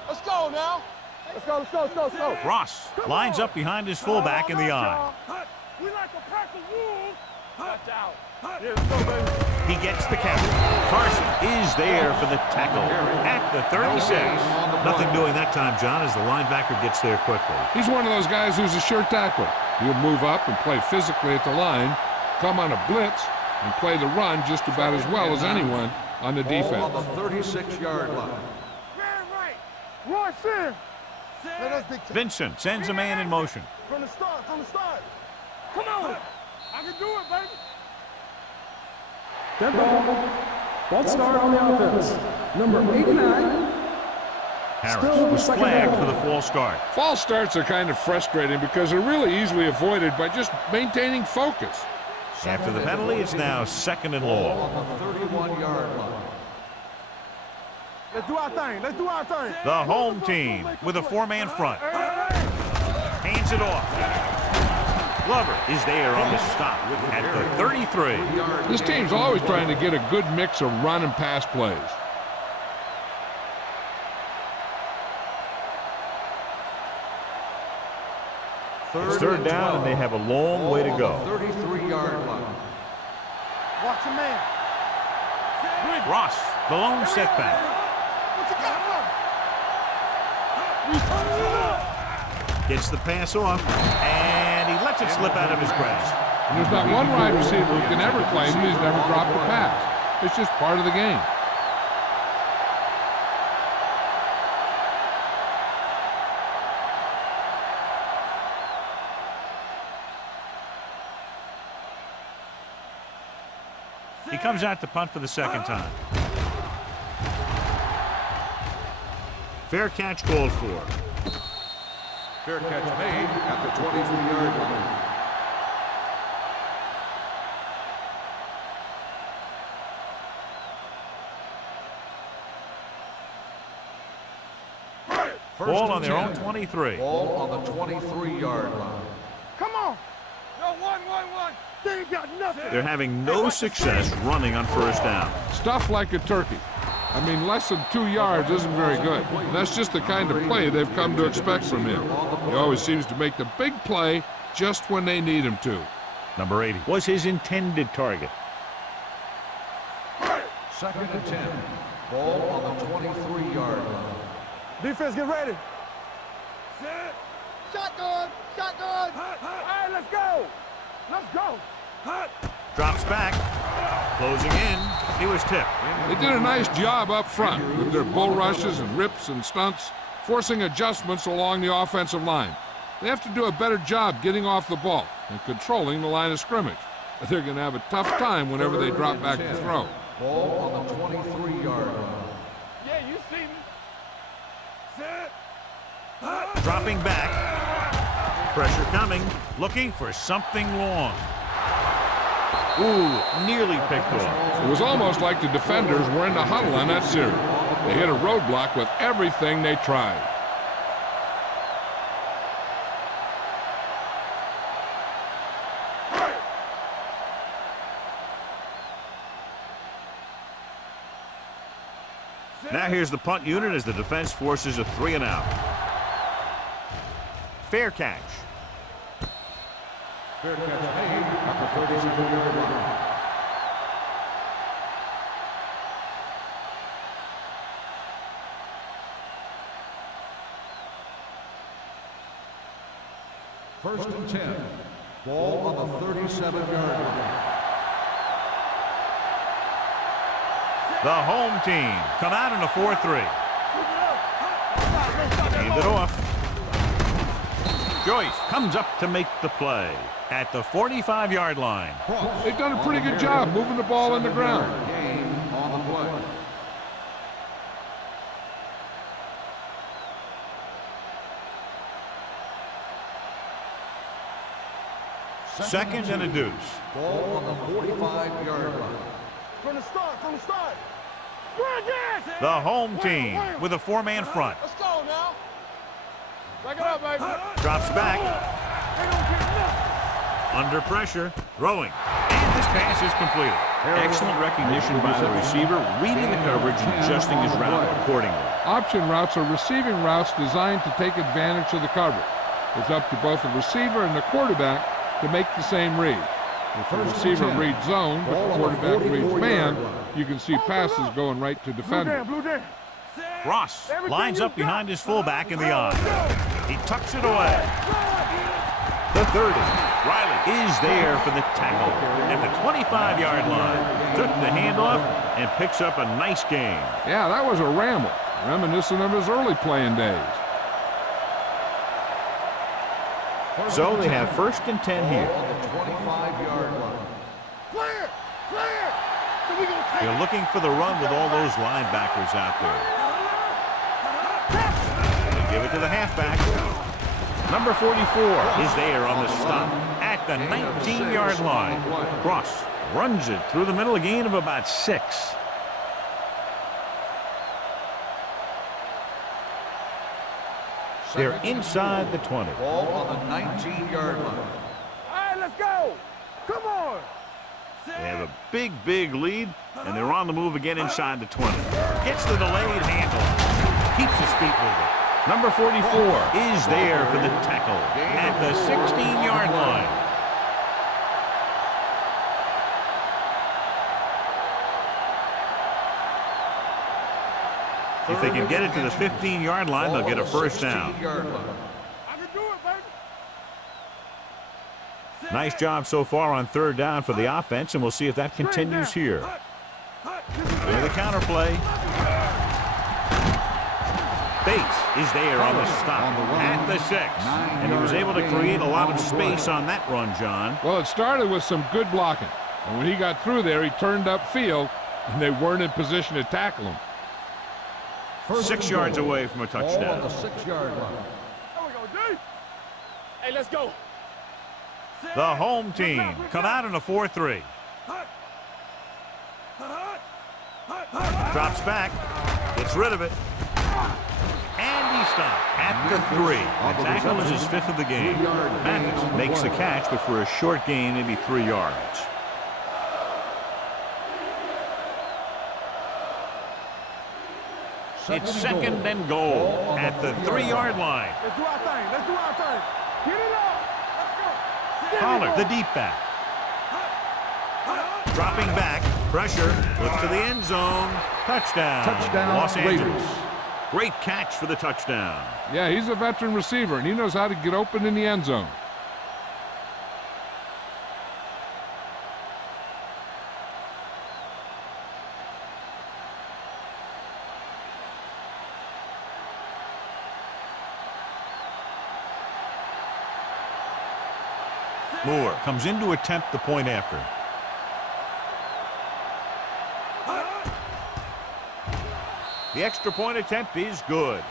Let's go now. Let's go, let's go, let's go, let's go. Ross lines up behind his fullback in the eye. We like a pack of wolves. Watch out. Yeah, let's go, baby. He gets the catch. Carson is there for the tackle at the 36. Nothing doing that time, John, as the linebacker gets there quickly. He's one of those guys who's a sure tackler. He'll move up and play physically at the line, come on a blitz, and play the run just about as well as anyone on the defense. Ball on the 36-yard line. Man right. Roy Sim. Let us dictate. Vincent sends a man in motion. From the start, from the start. Come on. I can do it, baby. Dead ball. False start on the offense. Number 89. Harris was flagged for the false start. False starts are kind of frustrating because they're really easily avoided by just maintaining focus. After the penalty, it's now second and long. On the 31-yard line. Let's do our thing. Let's do our thing. The home team with a 4-man front. Hands it off. Glover is there on the stop at the 33. This team's always trying to get a good mix of run and pass plays. It's third down, and they have a long way to go. 33-yard line. Watch your man. Ross, the lone setback. What you got for? Gets the pass off, and he lets it slip out of his grasp. And there's not one wide receiver who can ever claim he's never dropped a pass. It's just part of the game. He comes out to punt for the second time. Fair catch called for. Fair catch made at the 23-yard line. Ball on their own 23. Ball on the 23-yard line. Come on. Yo, one. They ain't got nothing. They're having no success running on first down. Stuff like a turkey. I mean, less than 2 yards isn't very good. And that's just the kind of play they've come to expect from him. He always seems to make the big play just when they need him to. Number 80 was his intended target. Second and 10. Ball on the 23-yard line. Defense, get ready. Set. Shotgun. All right, let's go. Drops back. Closing in. He was tipped. They did a nice job up front with their bull rushes and rips and stunts, forcing adjustments along the offensive line. They have to do a better job getting off the ball and controlling the line of scrimmage. But they're going to have a tough time whenever they drop back to throw. Ball on the 23-yard line. Yeah, you see me. Set. Dropping back. Pressure coming. Looking for something long. Ooh, nearly picked off. It was almost like the defenders were in the huddle on that series. They hit a roadblock with everything they tried. Now here's the punt unit as the defense forces a 3-and-out. Fair catch. Fair catch made at the 37-yard line. First and 10. Ball on the 37-yard line. The home team come out in a 4-3. Hand it off. Joyce comes up to make the play at the 45-yard line. They've done a pretty good job moving the ball in the ground. Gain on the play. Second and a deuce. Ball on the 45-yard line. From the start. The home team with a 4-man front. Let's go now. Back it up, baby. Drops back. They don't get nothing. Under pressure. Throwing. And this pass is completed. Excellent recognition by the receiver, reading the coverage and adjusting his route accordingly. Option routes are receiving routes designed to take advantage of the coverage. It's up to both the receiver and the quarterback to make the same read. If the receiver reads zone, but the quarterback reads man, you can see passes going right to defenders. Blue down. Ross lines up behind his fullback in the eye. He tucks it away. The 30. Riley is there for the tackle at the 25-yard line. Took the handoff and picks up a nice gain. Yeah, that was a ramble, reminiscent of his early playing days. So they have first and 10 here. On the 25-yard line. Clear. So we gonna take They're looking for the run with all those linebackers out there. They give it to the halfback. Number 44 is there on the stop at the 19-yard line. Cross runs it through the middle, a gain of about 6. They're inside the 20. Ball on the 19-yard line. All right, let's go. Come on. They have a big lead, and they're on the move again inside the 20. Gets the delayed handle. Keeps his feet moving. Number 44 is there for the tackle at the 16-yard line. If they can get it to the 15-yard line, they'll get a first down. I can do it, baby. Nice job so far on third down for the offense, and we'll see if that continues here. There's the counter play. Bates is there on the stop at the 6. And he was able to create a lot of space on that run, John. Well, it started with some good blocking. And when he got through there, he turned upfield, and they weren't in position to tackle him. 6 yards away from a Ball on touchdown. the 6-yard line. There we go, D. Hey, let's go. The home team come out in a 4-3. Drops back. Gets rid of it. And he stopped at the 3. The tackle is his 5th of the game. Mathis makes the catch, but for a short gain, maybe 3 yards. It's second and goal at the 3-yard line. Let's do our thing. Get it up. Let's go. Pollard, the deep back. Dropping back. Pressure. Looks to the end zone. Touchdown. Los Angeles. Raiders. Great catch for the touchdown. Yeah, he's a veteran receiver, and he knows how to get open in the end zone. Moore comes in to attempt the point after. The extra point attempt is good.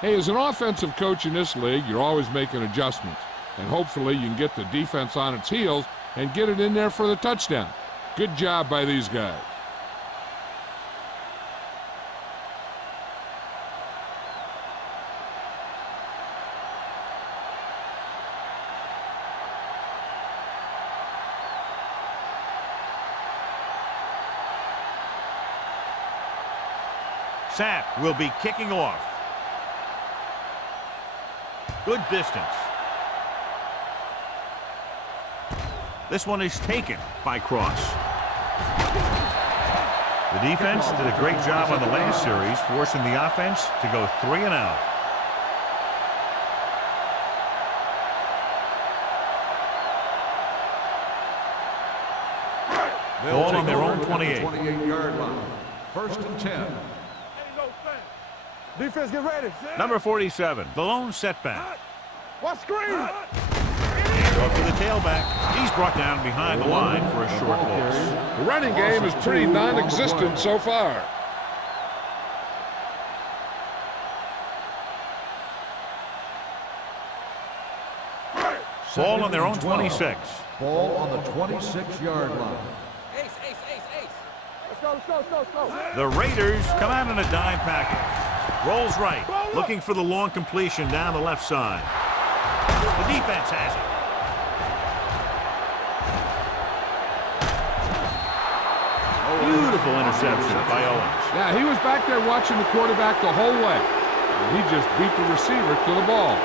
Hey, as an offensive coach in this league, you're always making adjustments. And hopefully you can get the defense on its heels and get it in there for the touchdown. Good job by these guys. Sapp will be kicking off. Good distance. This one is taken by Cross. The defense did a great job on the last series, forcing the offense to go 3 and out. Ball on their own 28. 28-yard line. First and 10. Defense, get ready. Number 47, the lone setback. Watch screen. Off to the tailback. He's brought down behind the line for a short loss. The running game is pretty non-existent so far. Ball on their own 26. Ball on the 26-yard line. Let's go. The Raiders come out in a dime package. Rolls right, looking for the long completion down the left side. The defense has it. Beautiful interception by Owens. Yeah, he was back there watching the quarterback the whole way. He just beat the receiver to the ball.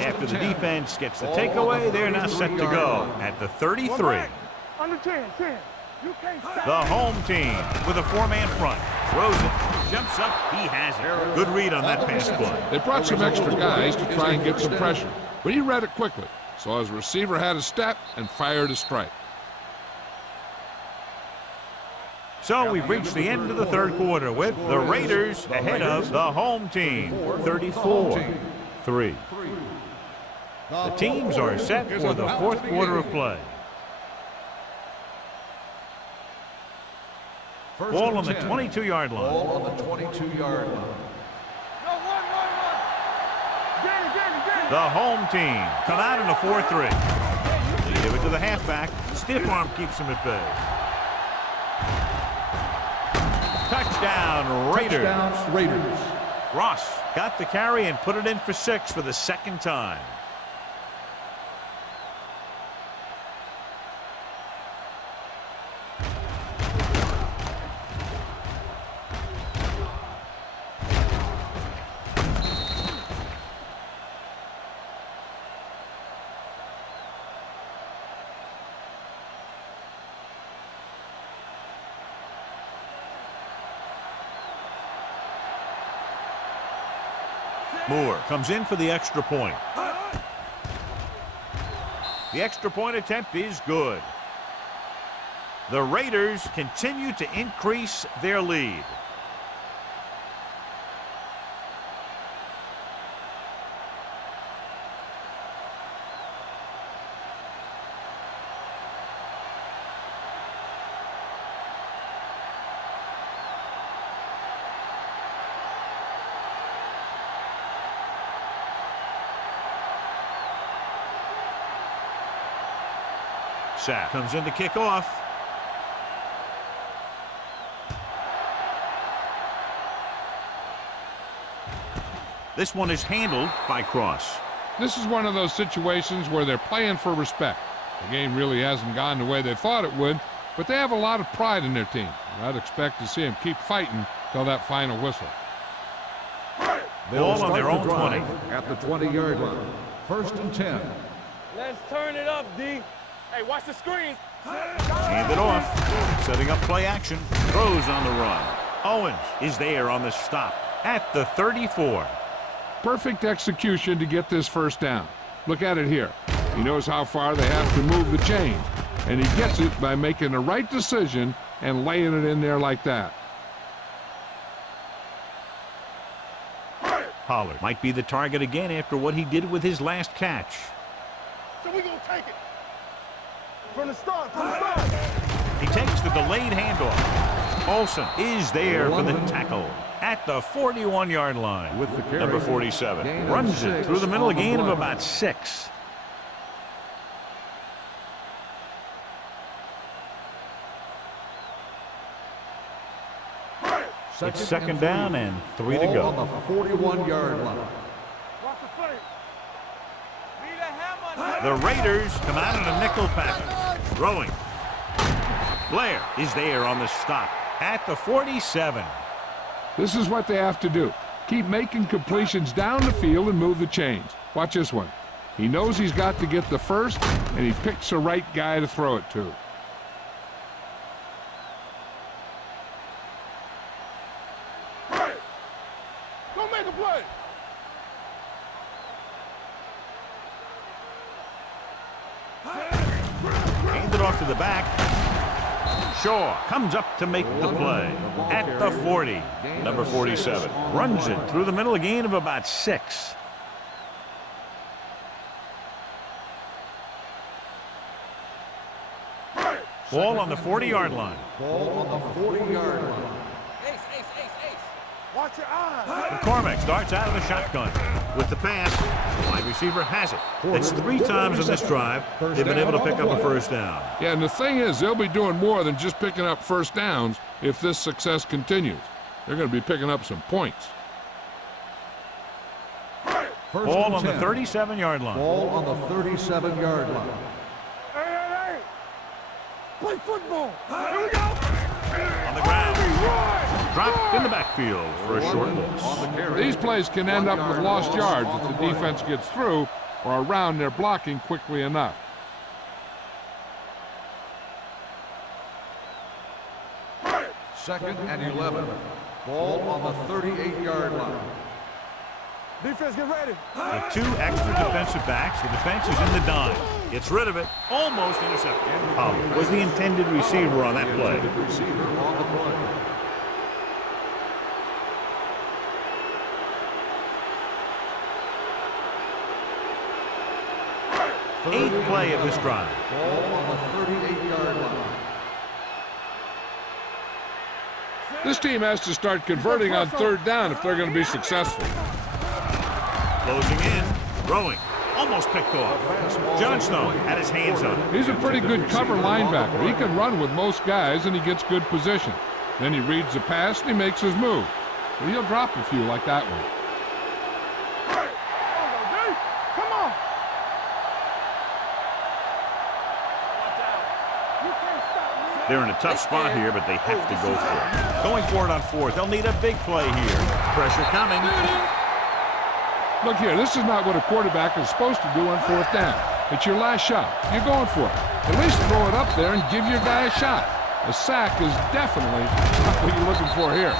After the defense gets the takeaway, they're now set to go at the 33. Under 10. You can't stop. The home team with a 4-man front. Throws it, jumps up, he has it. Good read on that pass play. They brought some extra guys to try and get some pressure, but he read it quickly. So his receiver had a step and fired a strike. So we've reached the end of the third quarter with the Raiders ahead of the home team, 34-3. The teams are set for the fourth quarter of play. Ball on the 22-yard line. Ball on the 22-yard line. The home team come out in a 4-3. They give it to the halfback. Stiff arm keeps him at bay. Touchdown, Raiders. Touchdown, Raiders. Ross got the carry and put it in for 6 for the second time. Moore comes in for the extra point. The extra point attempt is good. The Raiders continue to increase their lead. Sapp comes in to kick off. This one is handled by Cross. This is one of those situations where they're playing for respect. The game really hasn't gone the way they thought it would, but they have a lot of pride in their team. I'd expect to see them keep fighting till that final whistle. Ball on their own 20. At the 20-yard line. First and 10. Let's turn it up, D. Hey, watch the screen. Hand it off. Setting up play action. Throws on the run. Owens is there on the stop at the 34. Perfect execution to get this first down. Look at it here. He knows how far they have to move the chain, and he gets it by making the right decision and laying it in there like that. Pollard might be the target again after what he did with his last catch. So we gonna take it. From the start. He takes the delayed handoff. Olsen is there for the tackle at the 41-yard line. With the carry, number 47 gain of runs 6 it through the middle, a on the gain of play. about 6. It's second down and 3 to Ball go. on the 41-yard line. Watch the play. The Raiders come out in a nickel package. Throwing. Blair is there on the stop at the 47. This is what they have to do. Keep making completions down the field and move the chains. Watch this one. He knows he's got to get the first, and he picks the right guy to throw it to. Go make a play. Hand it off to the back. Shaw comes up to make the play at the 40. Number 47 runs it through the middle, a gain of about 6. Ball on the 40-yard line. Ball on the 40-yard line. Watch your eyes. McCormick starts out of the shotgun with the pass. The wide receiver has it. That's 3 times on this drive they've been able to pick up a first down. Yeah, and the thing is, they'll be doing more than just picking up first downs if this success continues. They're going to be picking up some points. Ball on the 37-yard line. Ball on the 37-yard line. Hey. Play football. Here we go. On the ground. Dropped in the backfield for a short loss. These plays can end up with lost yards if the defense gets through or around their blocking quickly enough. Second and 11. Ball on the 38-yard line. Defense, get ready. With 2 extra defensive backs, the defense is in the dime. Gets rid of it, almost intercepted. Pollard was the intended receiver on that play. Receiver on the play. Eighth play of this drive. Ball on the 38-yard line. This team has to start converting on third down if they're going to be successful. Closing in, throwing, almost picked off. Johnstone had his hands on it. He's a pretty good cover linebacker. He can run with most guys, and he gets good position. Then he reads the pass, and he makes his move. But he'll drop a few like that one. Come on. They're in a tough spot here, but they have to go for it. Going for it on 4th. They'll need a big play here. Pressure coming. Look here, this is not what a quarterback is supposed to do on 4th down. It's your last shot. You're going for it. At least throw it up there and give your guy a shot. A sack is definitely not what you're looking for here.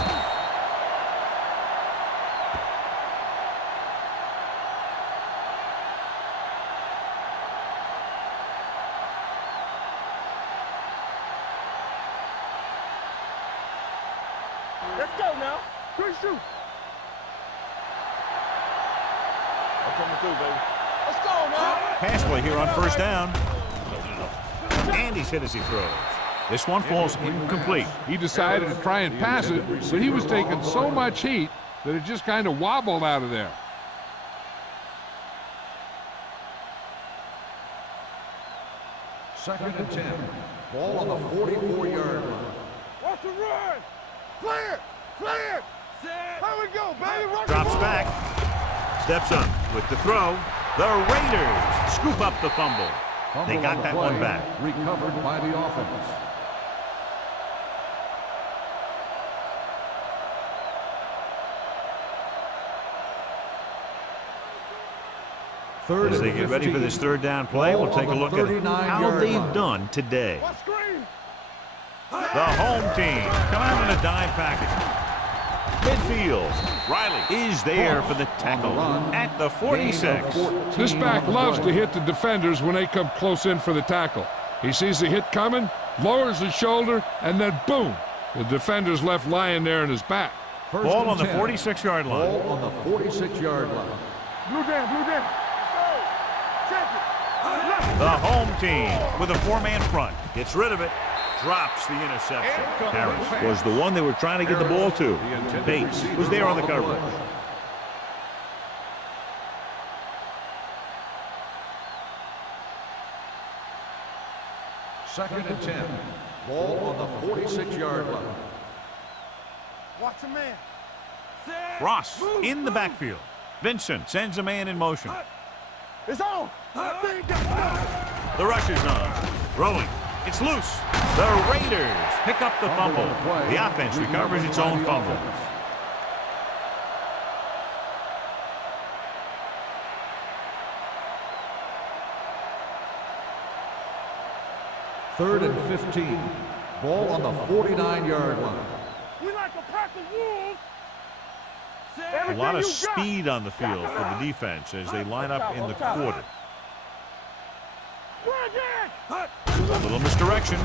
Let's go now. Good shoot. I'm coming through, baby. Let's go now. Pass play here on 1st down. And he's hit as he throws. This one falls incomplete. He decided to try and pass it, but he was taking so much heat that it just kind of wobbled out of there. Second and 10. Ball on the 44-yard line. Watch the run. Clear. Clear. Here we go, baby. Rock Drops the ball. back. Steps up with the throw. The Raiders scoop up the fumble. They got that one back. Recovered by the offense. As they get ready for this 3rd down play, we'll take a look at how they've done today. Watch screen. The home team come out in a dime package. Midfield. Riley is there for the tackle at the 46. This back loves to hit the defenders when they come close in for the tackle. He sees the hit coming, lowers his shoulder, and then boom, the defender's left lying there in his back. Ball on the 46-yard line. Ball on the 46-yard line. Blue down, blue down. Go. Check it. The home team with a 4-man front gets rid of it. Drops the interception. Harris was the one they were trying to get the ball to. Bates was there on the coverage. Second and 10. Ball on the 46-yard line. Watch a man. Ross in the backfield. Vincent sends a man in motion. It's on. The rush is on. Throwing. It's loose. The Raiders pick up the fumble. The offense recovers its own fumble. Third and 15. Ball on the 49-yard line. We like a pack of wolves. A lot of speed on the field for the defense as they line up in the quarter. A little misdirection.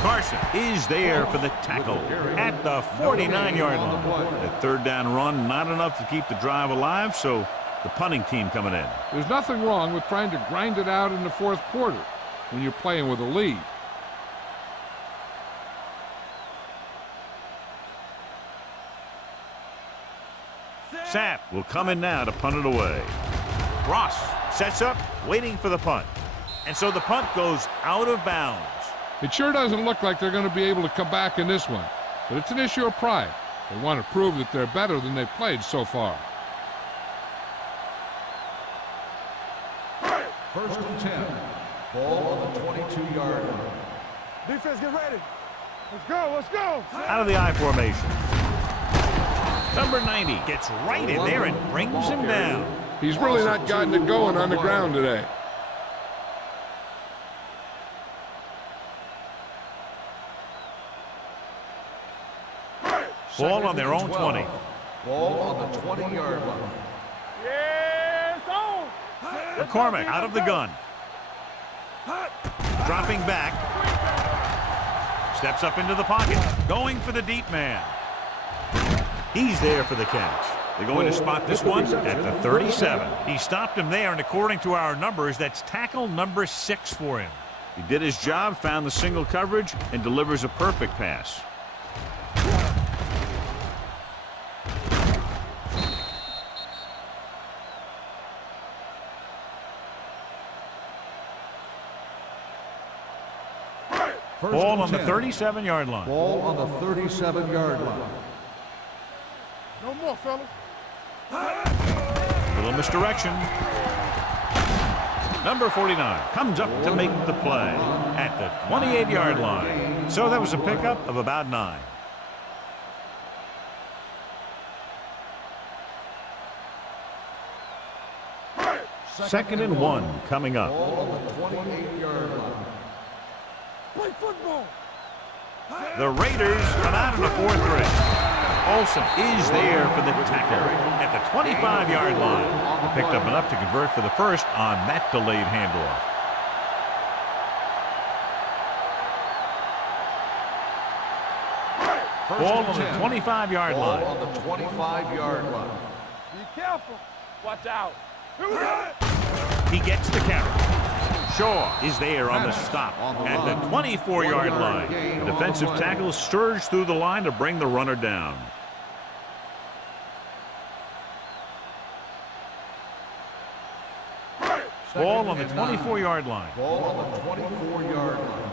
Carson is there for the tackle at the 49-yard line. That third down run, not enough to keep the drive alive, so the punting team coming in. There's nothing wrong with trying to grind it out in the fourth quarter when you're playing with a lead. Sapp will come in now to punt it away. Ross sets up, waiting for the punt. And so the punt goes out of bounds. It sure doesn't look like they're going to be able to come back in this one, but it's an issue of pride. They want to prove that they're better than they've played so far. First and 10. Ball on the 22-yard line. Defense, get ready. Let's go, let's go. Out of the I formation. Number 90 gets right in there and brings him down. He's really not gotten it going on the ground today. Ball on their own 20. Ball on the 20-yard line. Yeah, it's on. McCormick out of the gun. Dropping back. Steps up into the pocket. Going for the deep man. He's there for the catch. They're going to spot this one at the 37. He stopped him there, and according to our numbers, that's tackle number 6 for him. He did his job, found the single coverage, and delivers a perfect pass. Ball on the 37-yard line. Ball on the 37-yard line. No more, fellas. Little misdirection. Number 49 comes up to make the play at the 28-yard line. So that was a pickup of about 9. Second and 1 coming up. Ball on the 28-yard line. Play football. The Raiders come out in the 4-3. Olsen is there for the tackle at the 25-yard line. He picked up enough to convert for the first on that delayed handoff. Ball on the 25-yard line. Ball on the 25-yard line. Be careful. Watch out. He gets the carry. Shaw is there on the stop at the 24-yard line. The defensive tackle surged through the line to bring the runner down. Ball on the 24-yard line. Ball on the 24-yard line.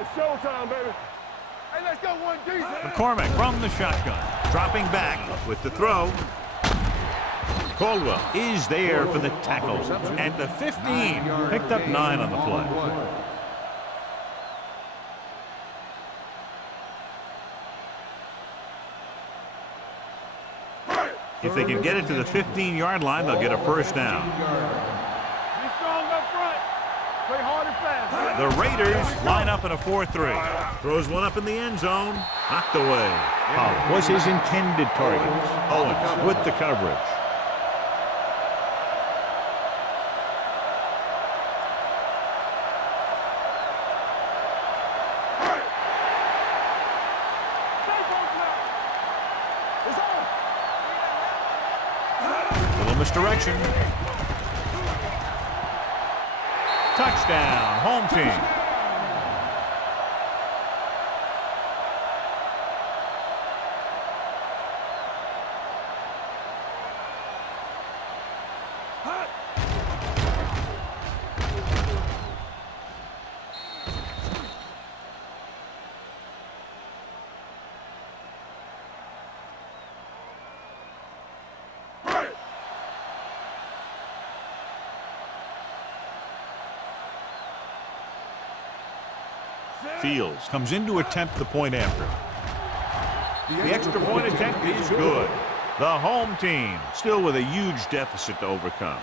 It's showtime, baby. Hey, let's go one decent. McCormick from the shotgun. Dropping back with the throw. Caldwell is there for the tackle at the 15. Picked up 9 on the play. If they can get it to the 15-yard line, they'll get a first down. Be strong up front. Play hard and fast. The Raiders line up in a 4-3. Throws one up in the end zone. Knocked away. Pollard was his intended target. Owens with the coverage. Misdirection. Touchdown, home team. Fields comes in to attempt the point after. The extra point attempt is good. The home team still with a huge deficit to overcome.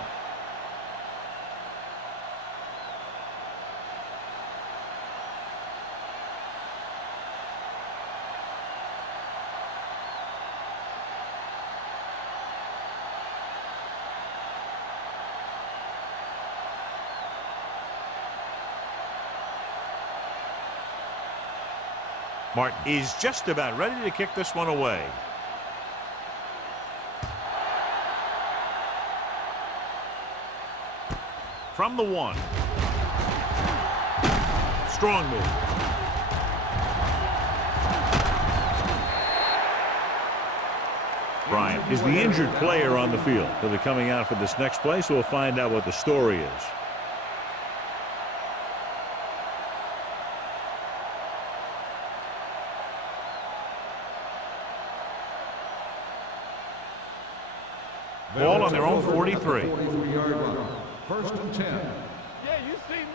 Martin is just about ready to kick this one away. From the 1. Strong move. Bryant is the injured player on the field. He'll be coming out for this next play, so we'll find out what the story is. Ball on their own 43. 43-yard line. First and 10. Yeah, you see me.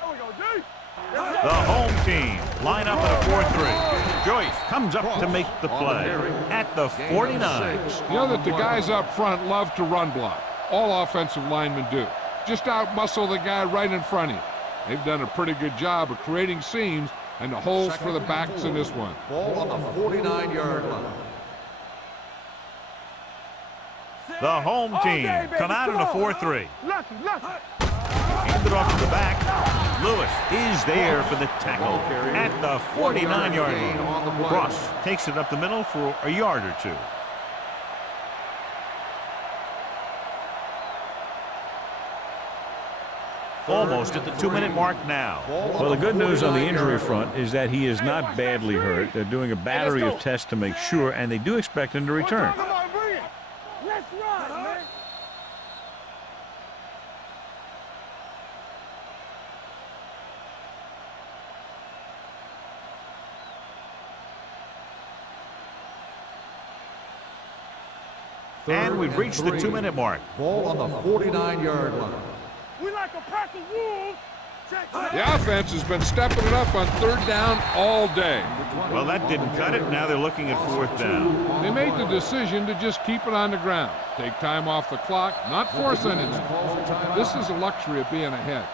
There we go, D. The home team line up at a 4-3. Joyce comes up to make the play at the 49. You know that the guys up front love to run block. All offensive linemen do. Just out-muscle the guy right in front of you. They've done a pretty good job of creating seams and the holes for the backs in this one. Ball on the 49-yard line. The home team come out in a 4-3. Lucky. Hand it off to the back. Lewis is there for the tackle at the 49-yard line. Cross takes it up the middle for a yard or two. Almost at the 2-minute mark now. Well, the good news on the injury front is that he is not badly hurt. They're doing a battery of tests to make sure, and they do expect him to return. Let's run, man. And we've reached the 2-minute mark. Ball on the 49-yard line. We like a pack of wolves. The offense has been stepping it up on 3rd down all day. Well, that didn't cut it. Now they're looking at 4th down. They made the decision to just keep it on the ground. Take time off the clock, not force anything. This is a luxury of being ahead.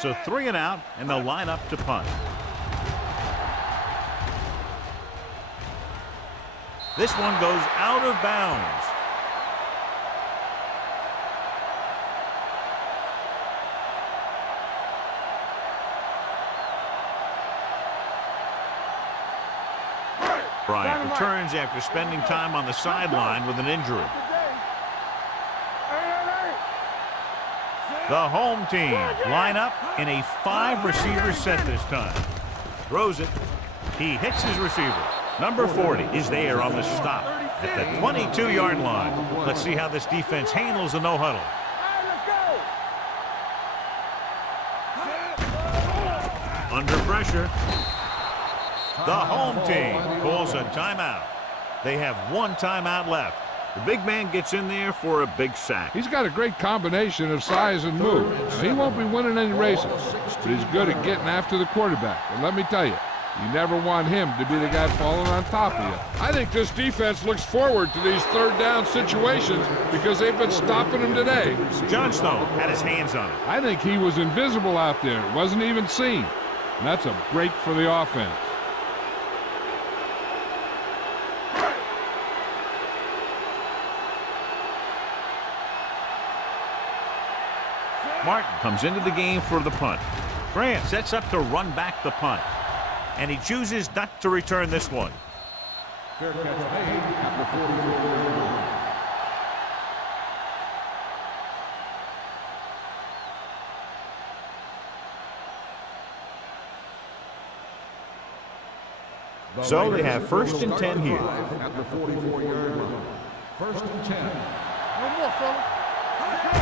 So 3 and out, and they'll line up to punt. This one goes out of bounds. Bryant returns after spending time on the sideline with an injury. The home team line up in a 5-receiver set this time. Throws it. He hits his receiver. Number 40 is there on the stop at the 22-yard line. Let's see how this defense handles the no-huddle. Under pressure. The home team calls a timeout. They have 1 timeout left. The big man gets in there for a big sack. He's got a great combination of size and move. Now, he won't be winning any races, but he's good at getting after the quarterback. And let me tell you, you never want him to be the guy falling on top of you. I think this defense looks forward to these 3rd down situations because they've been stopping them today. Johnstone had his hands on it. I think he was invisible out there. Wasn't even seen. And that's a break for the offense. Martin comes into the game for the punt. Grant sets up to run back the punt. And he chooses not to return this one. Fair catch made at the 44-yard line. So they have 1st and 10 here. At the 44-yard line. 1st and 10. One more, fella.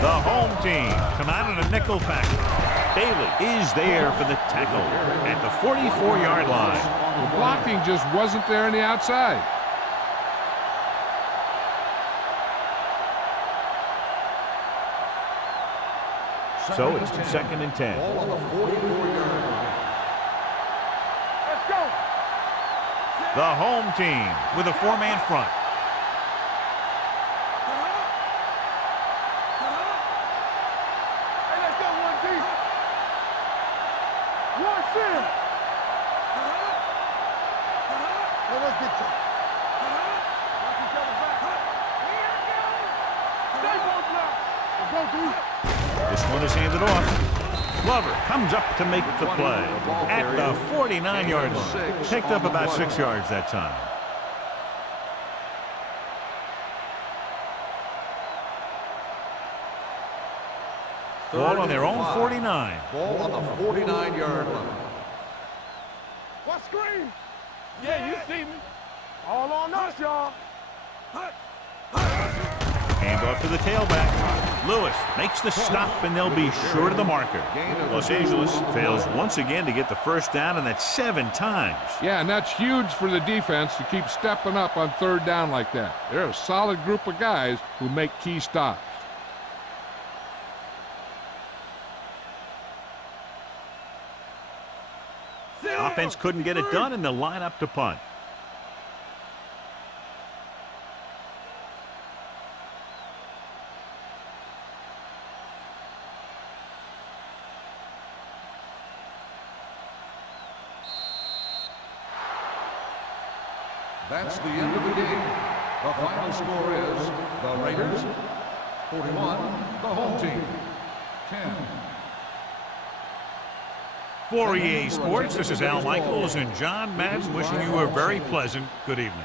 The home team come out in a nickel package. Bailey is there for the tackle at the 44-yard line. The blocking just wasn't there on the outside. So it's 2nd and 10. Ball on the 44-yard line. Let's go. The home team with a 4-man front. Hey, let's go, 1D. 1-6. Hey, let's get to it. Knock each other back. Stay both now. Let's go, D. This one is handed off. Glover comes up to make the play at the 49-yard line. Picked up about 6 yards that time. Ball on their own 49. Ball on the 49-yard line. What screen? Yeah, you see me. All on us, y'all. Hand off to the tailback. Lewis makes the stop, and they'll be short of the marker. Los Angeles fails once again to get the first down, and that's 7 times. Yeah, and that's huge for the defense to keep stepping up on 3rd down like that. They're a solid group of guys who make key stops. Offense couldn't get it done, and they'll line up to punt. That's the end of the game. The final score is the Raiders 41, the home team 10. For EA Sports, this is Al Michaels and John Madden wishing you a very pleasant good evening.